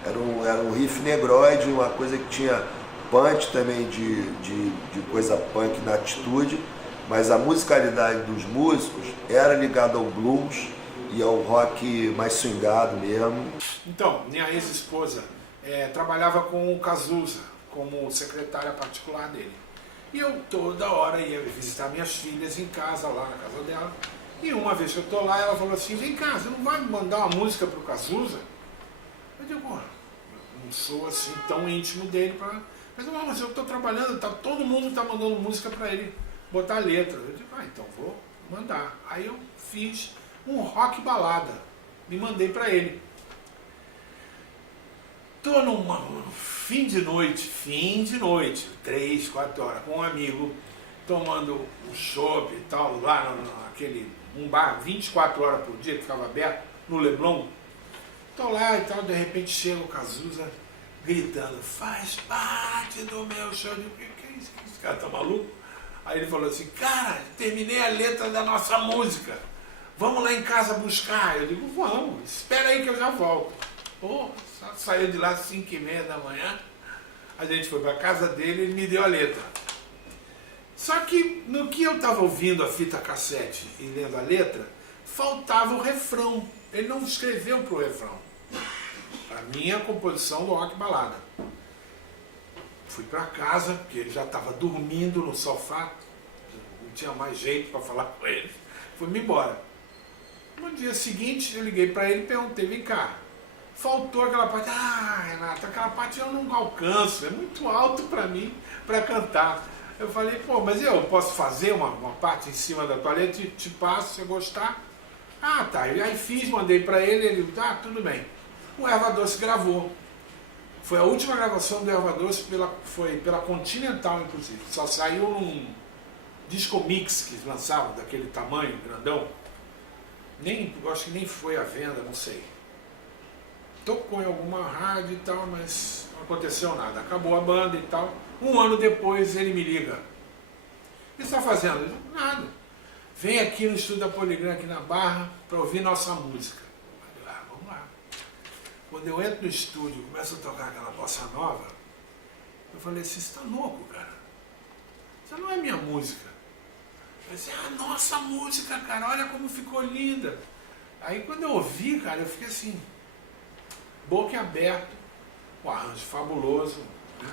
Era um riff negroide, uma coisa que tinha punch também de coisa punk na atitude, mas a musicalidade dos músicos era ligada ao blues e ao rock mais swingado mesmo. Então, minha ex-esposa trabalhava com o Cazuza como secretária particular dele. E eu toda hora ia visitar minhas filhas em casa, lá na casa dela. E uma vez que eu tô lá, ela falou assim, vem cá, você não vai me mandar uma música pro Cazuza? Eu digo, não sou assim tão íntimo dele mas eu estou trabalhando, todo mundo está mandando música para ele botar a letra. Eu digo, então vou mandar. Aí eu fiz um rock balada, me mandei para ele. Estou num fim de noite, 3, 4 horas, com um amigo, tomando um chopp e tal, lá um bar 24 horas por dia, que ficava aberto, no Leblon. Estou lá e tal, de repente chega o Cazuza, gritando, faz parte do meu show. Eu digo, que é isso? Esse cara tá maluco? Aí ele falou assim, cara, terminei a letra da nossa música, vamos lá em casa buscar. Eu digo, vamos, espera aí que eu já volto. Saiu de lá às 5h30 da manhã, a gente foi para casa dele e ele me deu a letra. Só que no que eu estava ouvindo a fita cassete e lendo a letra, faltava o refrão. Ele não escreveu pro refrão. A minha composição do rock balada. fui para casa, porque ele já estava dormindo no sofá, não tinha mais jeito para falar com ele. Fui-me embora. No dia seguinte, eu liguei para ele e perguntei, vem cá, faltou aquela parte. Ah, Renato, aquela parte eu não alcanço, é muito alto para mim para cantar. Eu falei, pô, mas eu posso fazer uma parte em cima da tua letra, te passo, se você gostar. Ah, tá. E aí fiz, mandei para ele, tudo bem. O Erva Doce gravou. Foi a última gravação do Erva Doce, foi pela Continental, inclusive. Só saiu num disco mix que lançavam, daquele tamanho, grandão. Acho que nem foi à venda, não sei. Tocou em alguma rádio e tal, mas não aconteceu nada. Acabou a banda e tal. Um ano depois ele me liga. O que você está fazendo? Eu digo, nada. Vem aqui no estúdio da Poligram, aqui na Barra, para ouvir nossa música. Eu digo, vamos lá. Quando eu entro no estúdio e começo a tocar aquela bossa nova, eu falei assim, você está louco, cara? Isso não é minha música. Eu disse, nossa música, cara, olha como ficou linda. Aí quando eu ouvi, cara, eu fiquei assim, boca aberta, um arranjo fabuloso, né?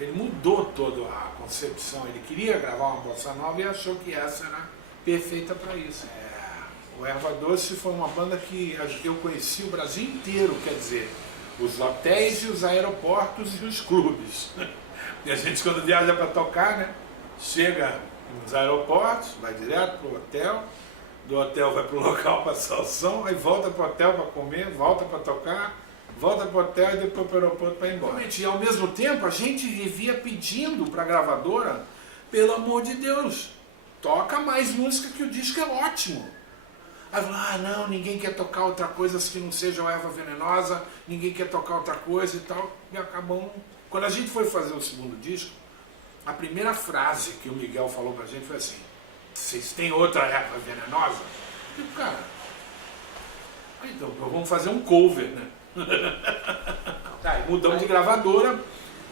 Ele mudou toda a concepção, ele queria gravar uma bossa nova e achou que essa era perfeita para isso. O Erva Doce foi uma banda que eu conheci o Brasil inteiro, quer dizer, os hotéis e os aeroportos e os clubes. E a gente, quando viaja para tocar, né, chega nos aeroportos, vai direto para o hotel, do hotel vai para o local passar o som, aí volta para o hotel para comer, volta para tocar, volta para o hotel e depois para o aeroporto para ir embora. E ao mesmo tempo a gente vivia pedindo para a gravadora, pelo amor de Deus, toca mais música que o disco é ótimo. Aí falou, não, ninguém quer tocar outra coisa que não seja o Erva Venenosa, ninguém quer tocar outra coisa e tal. E acabamos. Quando a gente foi fazer o segundo disco, a primeira frase que o Miguel falou pra gente foi assim, vocês têm outra Erva Venenosa? Eu digo, cara, então vamos fazer um cover, né? Aí mudamos de gravadora,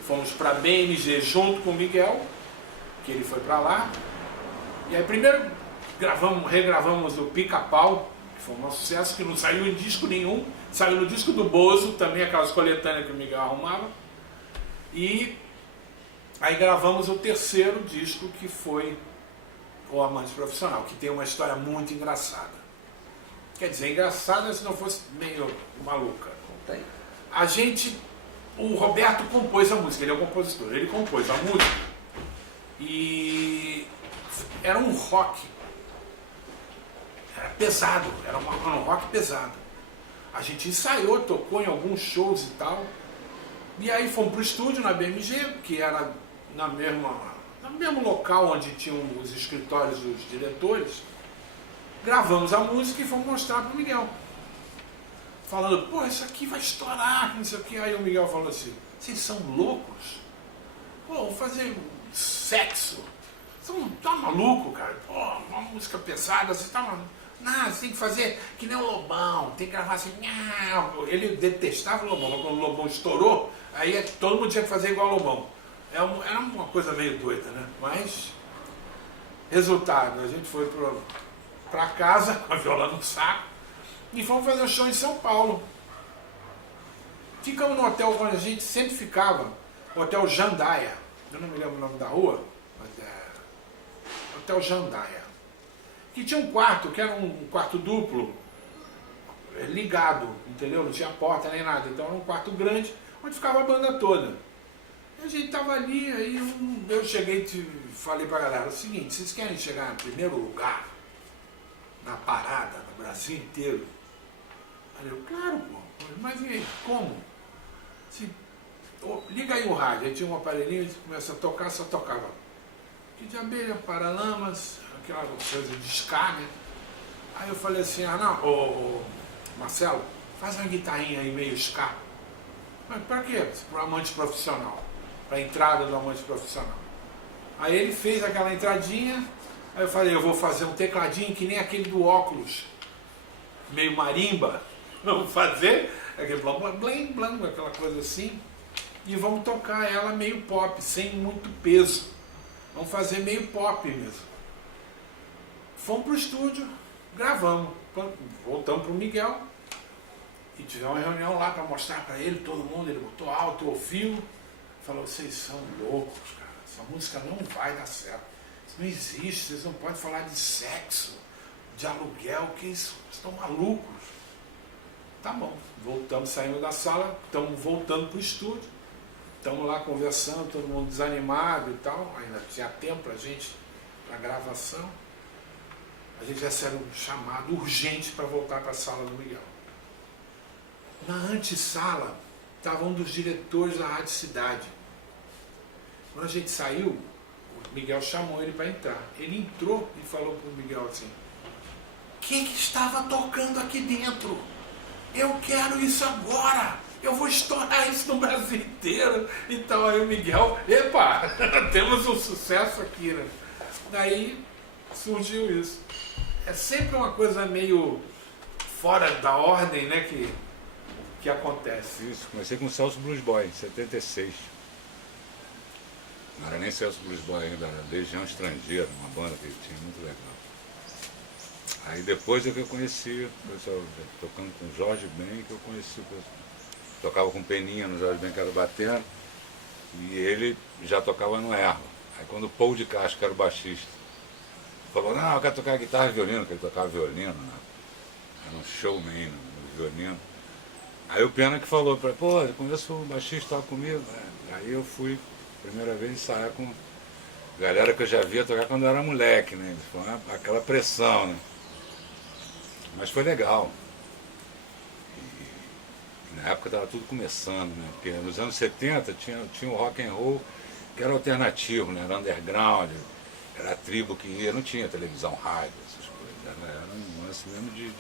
fomos pra BMG junto com o Miguel, que ele foi pra lá. E aí primeiro regravamos o Pica-Pau, que foi um sucesso que não saiu em disco nenhum, saiu no disco do Bozo, também aquelas coletâneas que o Miguel arrumava. E aí gravamos o terceiro disco, que foi O Amante Profissional, que tem uma história muito engraçada. Quer dizer, engraçada se não fosse meio maluca. O Roberto compôs a música, ele é o compositor, ele compôs a música e era um rock, era pesado, era um rock pesado. A gente ensaiou, tocou em alguns shows e tal, e aí fomos pro estúdio na BMG, que era no mesmo local onde tinham os escritórios dos diretores. Gravamos a música e fomos mostrar pro Miguel, falando, pô, isso aqui vai estourar, não sei o que. Aí o Miguel falou assim, vocês são loucos? Pô, vou fazer sexo. Você não tá maluco, cara? Pô, uma música pesada, você tá maluco? Não, você tem que fazer que nem o Lobão, tem que gravar assim, nhau. Ele detestava o Lobão, mas quando o Lobão estourou, aí todo mundo tinha que fazer igual ao Lobão. Era uma coisa meio doida, né? Mas, resultado, a gente foi pra casa, com a viola no saco, e fomos fazer um show em São Paulo. Ficamos no hotel onde a gente sempre ficava, o Hotel Jandaia. Eu não me lembro o nome da rua, mas é Hotel Jandaia. Que tinha um quarto, que era um quarto duplo, ligado, entendeu? Não tinha porta nem nada, então era um quarto grande, onde ficava a banda toda. E a gente tava ali, aí eu cheguei e falei pra galera, o seguinte, vocês querem chegar em primeiro lugar, na parada, no Brasil inteiro? Aí eu, claro, pô, mas e aí, como? Liga aí o rádio, aí tinha um aparelhinho, a gente começa a tocar, só tocava Que de Abelha, Paralamas, aquela coisa de ska, né? Aí eu falei assim, não, Marcelo, faz uma guitarrinha aí meio ska. Mas pra quê? Para amante profissional, pra entrada do amante profissional. Aí ele fez aquela entradinha, aí eu falei, eu vou fazer um tecladinho que nem aquele do óculos, meio marimba. Vamos fazer aquele blam, blam, aquela coisa assim, e vamos tocar ela meio pop, sem muito peso. Vamos fazer meio pop mesmo. Fomos pro estúdio, gravamos, voltamos pro Miguel, e tivemos uma reunião lá para mostrar para ele, todo mundo, ele botou alto, ouviu, falou, vocês são loucos, cara, essa música não vai dar certo. Isso não existe, vocês não podem falar de sexo, de aluguel, que isso? Vocês estão malucos. Tá bom, voltamos, saímos da sala, estamos voltando para o estúdio, estamos lá conversando, todo mundo desanimado e tal, ainda tinha tempo pra gente, para gravação. A gente recebe um chamado urgente para voltar para a sala do Miguel. Na antessala, estava um dos diretores da Rádio Cidade. Quando a gente saiu, o Miguel chamou ele para entrar. Ele entrou e falou para o Miguel assim, o que estava tocando aqui dentro? Eu quero isso agora! Eu vou estourar isso no Brasil inteiro! Então aí o Miguel, epa, temos um sucesso aqui, né? Daí surgiu isso. É sempre uma coisa meio fora da ordem, né, que acontece. Isso, comecei com o Celso Blues Boy, em 76. Não era nem Celso Blues Boy ainda, era Legião Estrangeira, uma banda que ele tinha, muito legal. Aí depois é que eu conheci o pessoal, tocando com o Jorge Ben, que eu conheci o pessoal. Tocava com Peninha no Jorge Ben, que era o batera, e ele já tocava no Erro. Aí quando o Paul de Castro, que era o baixista, falou, não, eu quero tocar guitarra e violino, que ele tocava violino, né? Era um showman no violino. Aí o Pena que falou para ele, pô, eu conheço o baixista, toca comigo. Aí eu fui, primeira vez, ensaiar com galera que eu já via tocar quando eu era moleque, né? Foi aquela pressão, né? Mas foi legal. E na época estava tudo começando, né? Porque nos anos 70 tinha o rock and roll que era alternativo, né? Era underground, era a tribo que ia, não tinha televisão, rádio, essas coisas. Era um lance mesmo de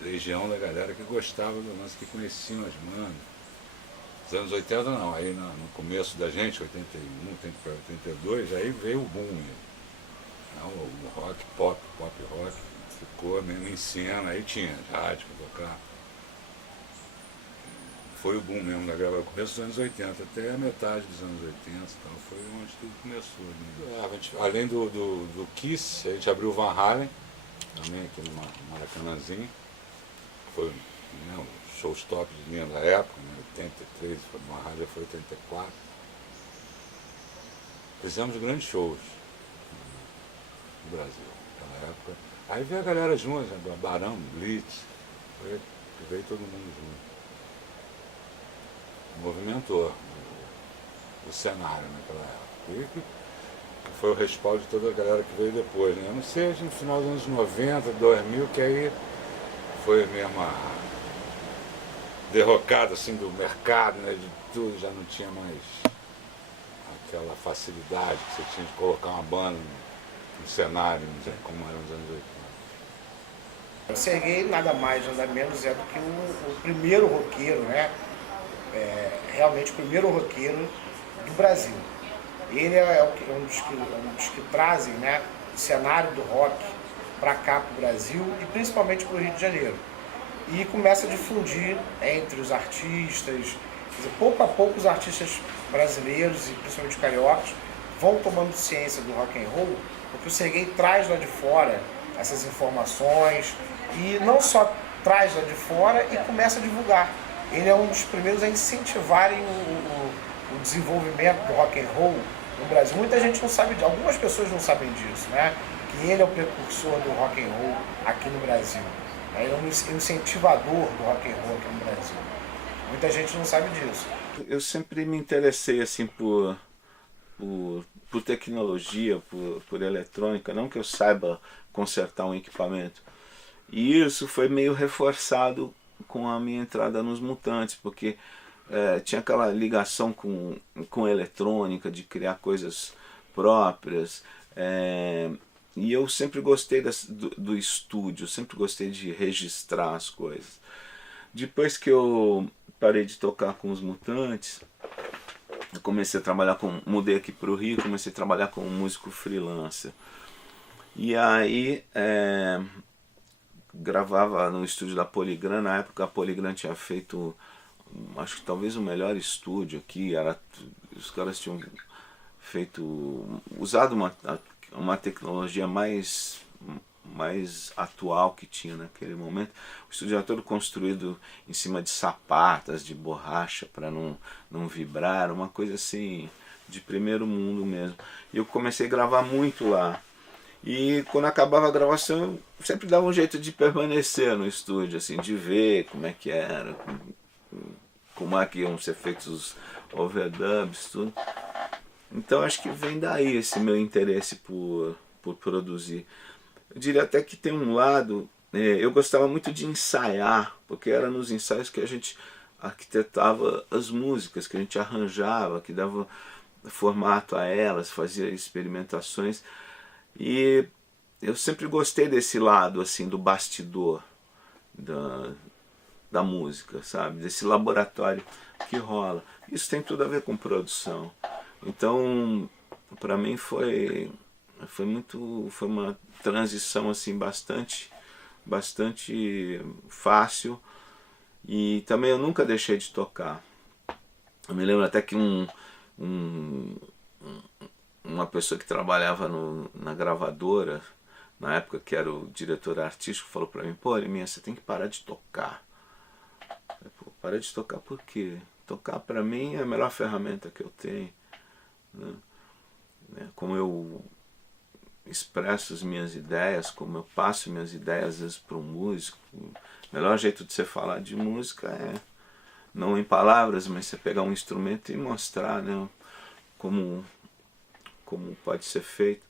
legião da galera que gostava do lance, que conheciam as bandas. Nos anos 80 não, aí no começo da gente, 81, 82, aí veio o boom mesmo. O rock, pop rock, ficou mesmo em cena, aí tinha rádio para tocar. Foi o boom mesmo da gravação, começo dos anos 80, até a metade dos anos 80, então foi onde tudo começou. Né? Além do Kiss, a gente abriu o Van Halen, também aqui no Maracanãzinho. Foi, né, o showstop de linha da época, né, 83, foi uma rádio, foi 84. Fizemos grandes shows no Brasil, naquela época. Aí veio a galera junto, né, Barão, Blitz, veio todo mundo junto. Movimentou o cenário naquela época. E foi o respaldo de toda a galera que veio depois, né? Eu não sei, no final dos anos 90, 2000, que aí foi mesmo a derrocada assim, do mercado, né, de tudo, já não tinha mais aquela facilidade que você tinha de colocar uma banda no cenário, como era nos anos 80. O Serguei nada mais, nada menos é do que o primeiro roqueiro, né? Realmente o primeiro roqueiro do Brasil. Ele é um dos que trazem, né, o cenário do rock para cá, para o Brasil e principalmente para o Rio de Janeiro. E começa a difundir entre os artistas, quer dizer, pouco a pouco os artistas brasileiros e principalmente cariocas vão tomando ciência do rock and roll, porque o Serguei traz lá de fora essas informações e não só traz lá de fora e começa a divulgar. Ele é um dos primeiros a incentivarem o desenvolvimento do rock and roll no Brasil. Muita gente não sabe, algumas pessoas não sabem disso, né? Que ele é o precursor do rock and roll aqui no Brasil. Ele é um incentivador do rock and roll aqui no Brasil. Muita gente não sabe disso. Eu sempre me interessei assim por tecnologia, por eletrônica, não que eu saiba consertar um equipamento. E isso foi meio reforçado com a minha entrada nos Mutantes, porque tinha aquela ligação com eletrônica, de criar coisas próprias. E eu sempre gostei do estúdio, sempre gostei de registrar as coisas. Depois que eu parei de tocar com os Mutantes, eu comecei a trabalhar mudei aqui para o Rio, comecei a trabalhar como músico freelancer. E aí gravava no estúdio da Polygram. Na época a Polygram tinha feito, acho que talvez o melhor estúdio aqui, os caras tinham usado uma tecnologia mais mais atual que tinha naquele momento. O estúdio era todo construído em cima de sapatas, de borracha, para não vibrar, uma coisa assim de primeiro mundo mesmo. E eu comecei a gravar muito lá. E quando acabava a gravação, eu sempre dava um jeito de permanecer no estúdio, assim, de ver como é que era, como é que iam ser feitos os overdubs, tudo. Então acho que vem daí esse meu interesse por produzir. Eu diria até que tem um lado, eu gostava muito de ensaiar, porque era nos ensaios que a gente arquitetava as músicas, que a gente arranjava, que dava formato a elas, fazia experimentações. E eu sempre gostei desse lado assim do bastidor da música, sabe? Desse laboratório que rola. Isso tem tudo a ver com produção. Então, para mim foi uma transição assim bastante fácil, e também eu nunca deixei de tocar. Eu me lembro até que uma pessoa que trabalhava na gravadora, na época que era o diretor artístico, falou para mim: pô, Liminha, você tem que parar de tocar. Eu, pô, parar de tocar por quê? Tocar para mim é a melhor ferramenta que eu tenho, né? Como eu expresso as minhas ideias, como eu passo minhas ideias às vezes para um músico. O melhor jeito de você falar de música é não em palavras, mas você pegar um instrumento e mostrar, né, como pode ser feito.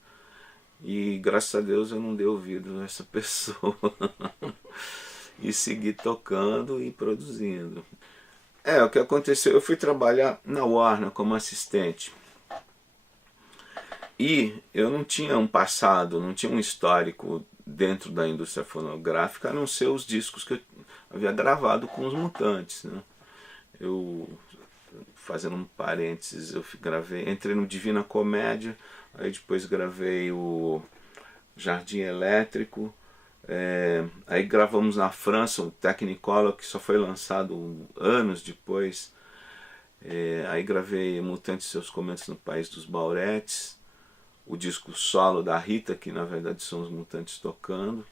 E graças a Deus eu não dei ouvido a essa pessoa e segui tocando e produzindo. O que aconteceu, eu fui trabalhar na Warner como assistente. E eu não tinha um passado, não tinha um histórico dentro da indústria fonográfica, a não ser os discos que eu havia gravado com os Mutantes, né? Eu, fazendo um parênteses, entrei no Divina Comédia, aí depois gravei o Jardim Elétrico, aí gravamos na França o Technicolor, que só foi lançado anos depois, aí gravei Mutantes e Seus Comentos no País dos Bauretes, o disco solo da Rita, que na verdade são os Mutantes tocando,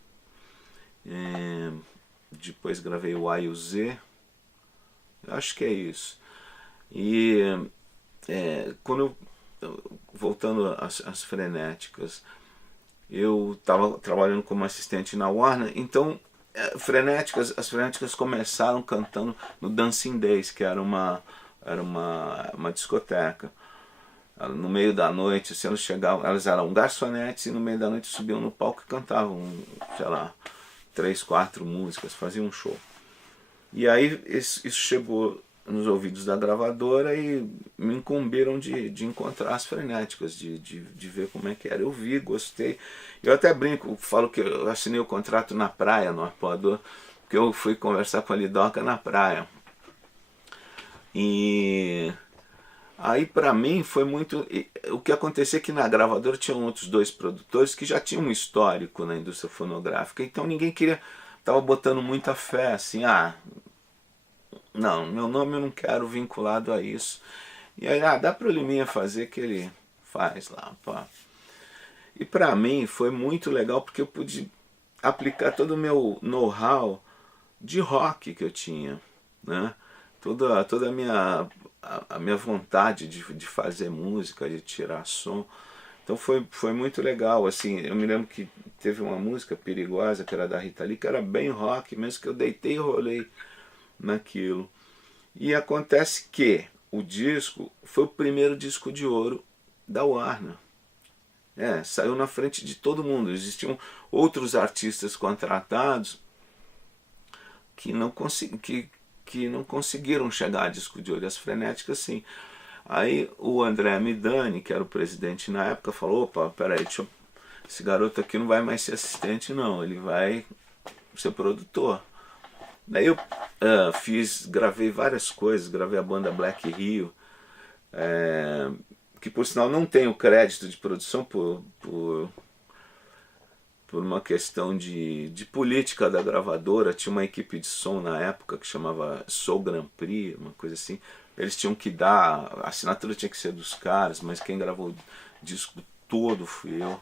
depois gravei o A e o Z, acho que é isso. E voltando às Frenéticas, eu estava trabalhando como assistente na Warner, então as Frenéticas começaram cantando no Dancing Days, que era uma discoteca. No meio da noite, assim, elas eram garçonetes e no meio da noite subiam no palco e cantavam, sei lá, 3, 4 músicas, faziam um show. E aí isso chegou nos ouvidos da gravadora e me incumbiram de encontrar as Frenéticas, de ver como é que era. Eu vi, gostei. Eu até brinco, falo que eu assinei o contrato na praia, no Arpoador, porque eu fui conversar com a Lidoca na praia. E aí para mim foi muito... O que acontecia é que na gravadora tinham outros 2 produtores que já tinham um histórico na indústria fonográfica, então ninguém estava botando muita fé, assim, não, meu nome eu não quero vinculado a isso. E aí, dá para o Liminha fazer, que ele faz lá, pá. E para mim foi muito legal, porque eu pude aplicar todo o meu know-how de rock que eu tinha, né? Toda a minha vontade de fazer música, de tirar som. Então foi muito legal, assim. Eu me lembro que teve uma música Perigosa, que era da Rita Lee, que era bem rock, mesmo que eu deitei e rolei naquilo. E acontece que o disco foi o primeiro disco de ouro da Warner. Saiu na frente de todo mundo. Existiam outros artistas contratados que não conseguiram chegar a disco de ouro. As Frenéticas, sim. Aí o André Midani, que era o presidente na época, falou: opa, peraí, esse garoto aqui não vai mais ser assistente não, ele vai ser produtor. Daí eu gravei várias coisas, gravei a banda Black Rio, que por sinal não tem o crédito de produção por uma questão de política da gravadora. Tinha uma equipe de som na época que chamava Soul Grand Prix, uma coisa assim. Eles tinham que dar, a assinatura tinha que ser dos caras, mas quem gravou o disco todo fui eu.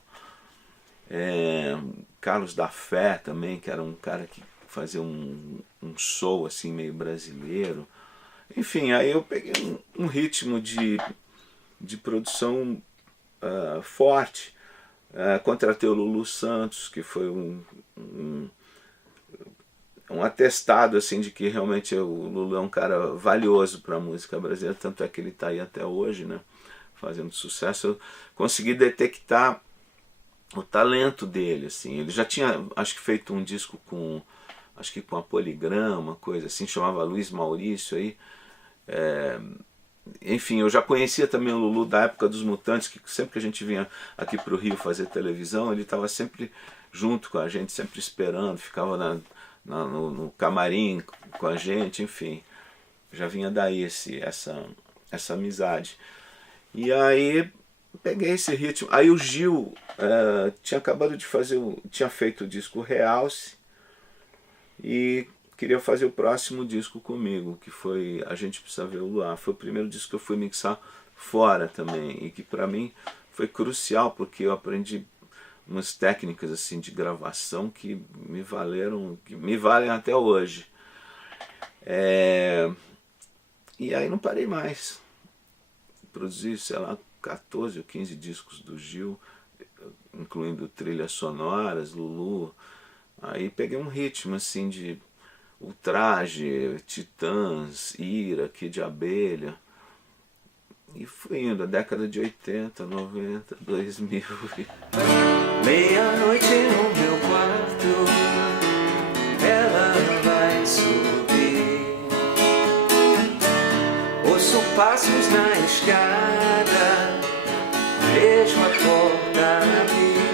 Carlos da Fé também, que era um cara que fazia um soul assim meio brasileiro. Enfim, aí eu peguei um ritmo de produção forte. Contratei o Lulu Santos, que foi um atestado assim, de que realmente o Lulu é um cara valioso para a música brasileira, tanto é que ele está aí até hoje, né, fazendo sucesso. Eu consegui detectar o talento dele, assim. Ele já tinha, acho que, feito um disco com a Poligrama, coisa assim, chamava Luiz Maurício aí. Enfim, eu já conhecia também o Lulu da época dos Mutantes, que sempre que a gente vinha aqui para o Rio fazer televisão, ele estava sempre junto com a gente, sempre esperando, ficava no camarim com a gente, enfim. Já vinha daí essa amizade. E aí peguei esse ritmo. Aí o Gil tinha acabado de fazer, tinha feito o disco Realce e queria fazer o próximo disco comigo, que foi A Gente Precisa Ver o Luar. Foi o primeiro disco que eu fui mixar fora também, e que para mim foi crucial, porque eu aprendi umas técnicas assim de gravação que me valem até hoje. E aí não parei mais. Produzi, sei lá, 14 ou 15 discos do Gil, incluindo trilhas sonoras, Lulu. Aí peguei um ritmo assim de Ultraje, Titãs, Ira, Kid de Abelha. E fui indo, a década de 80, 90, 2000. Meia-noite no meu quarto, ela vai subir. Ouço passos na escada, vejo a porta abrir.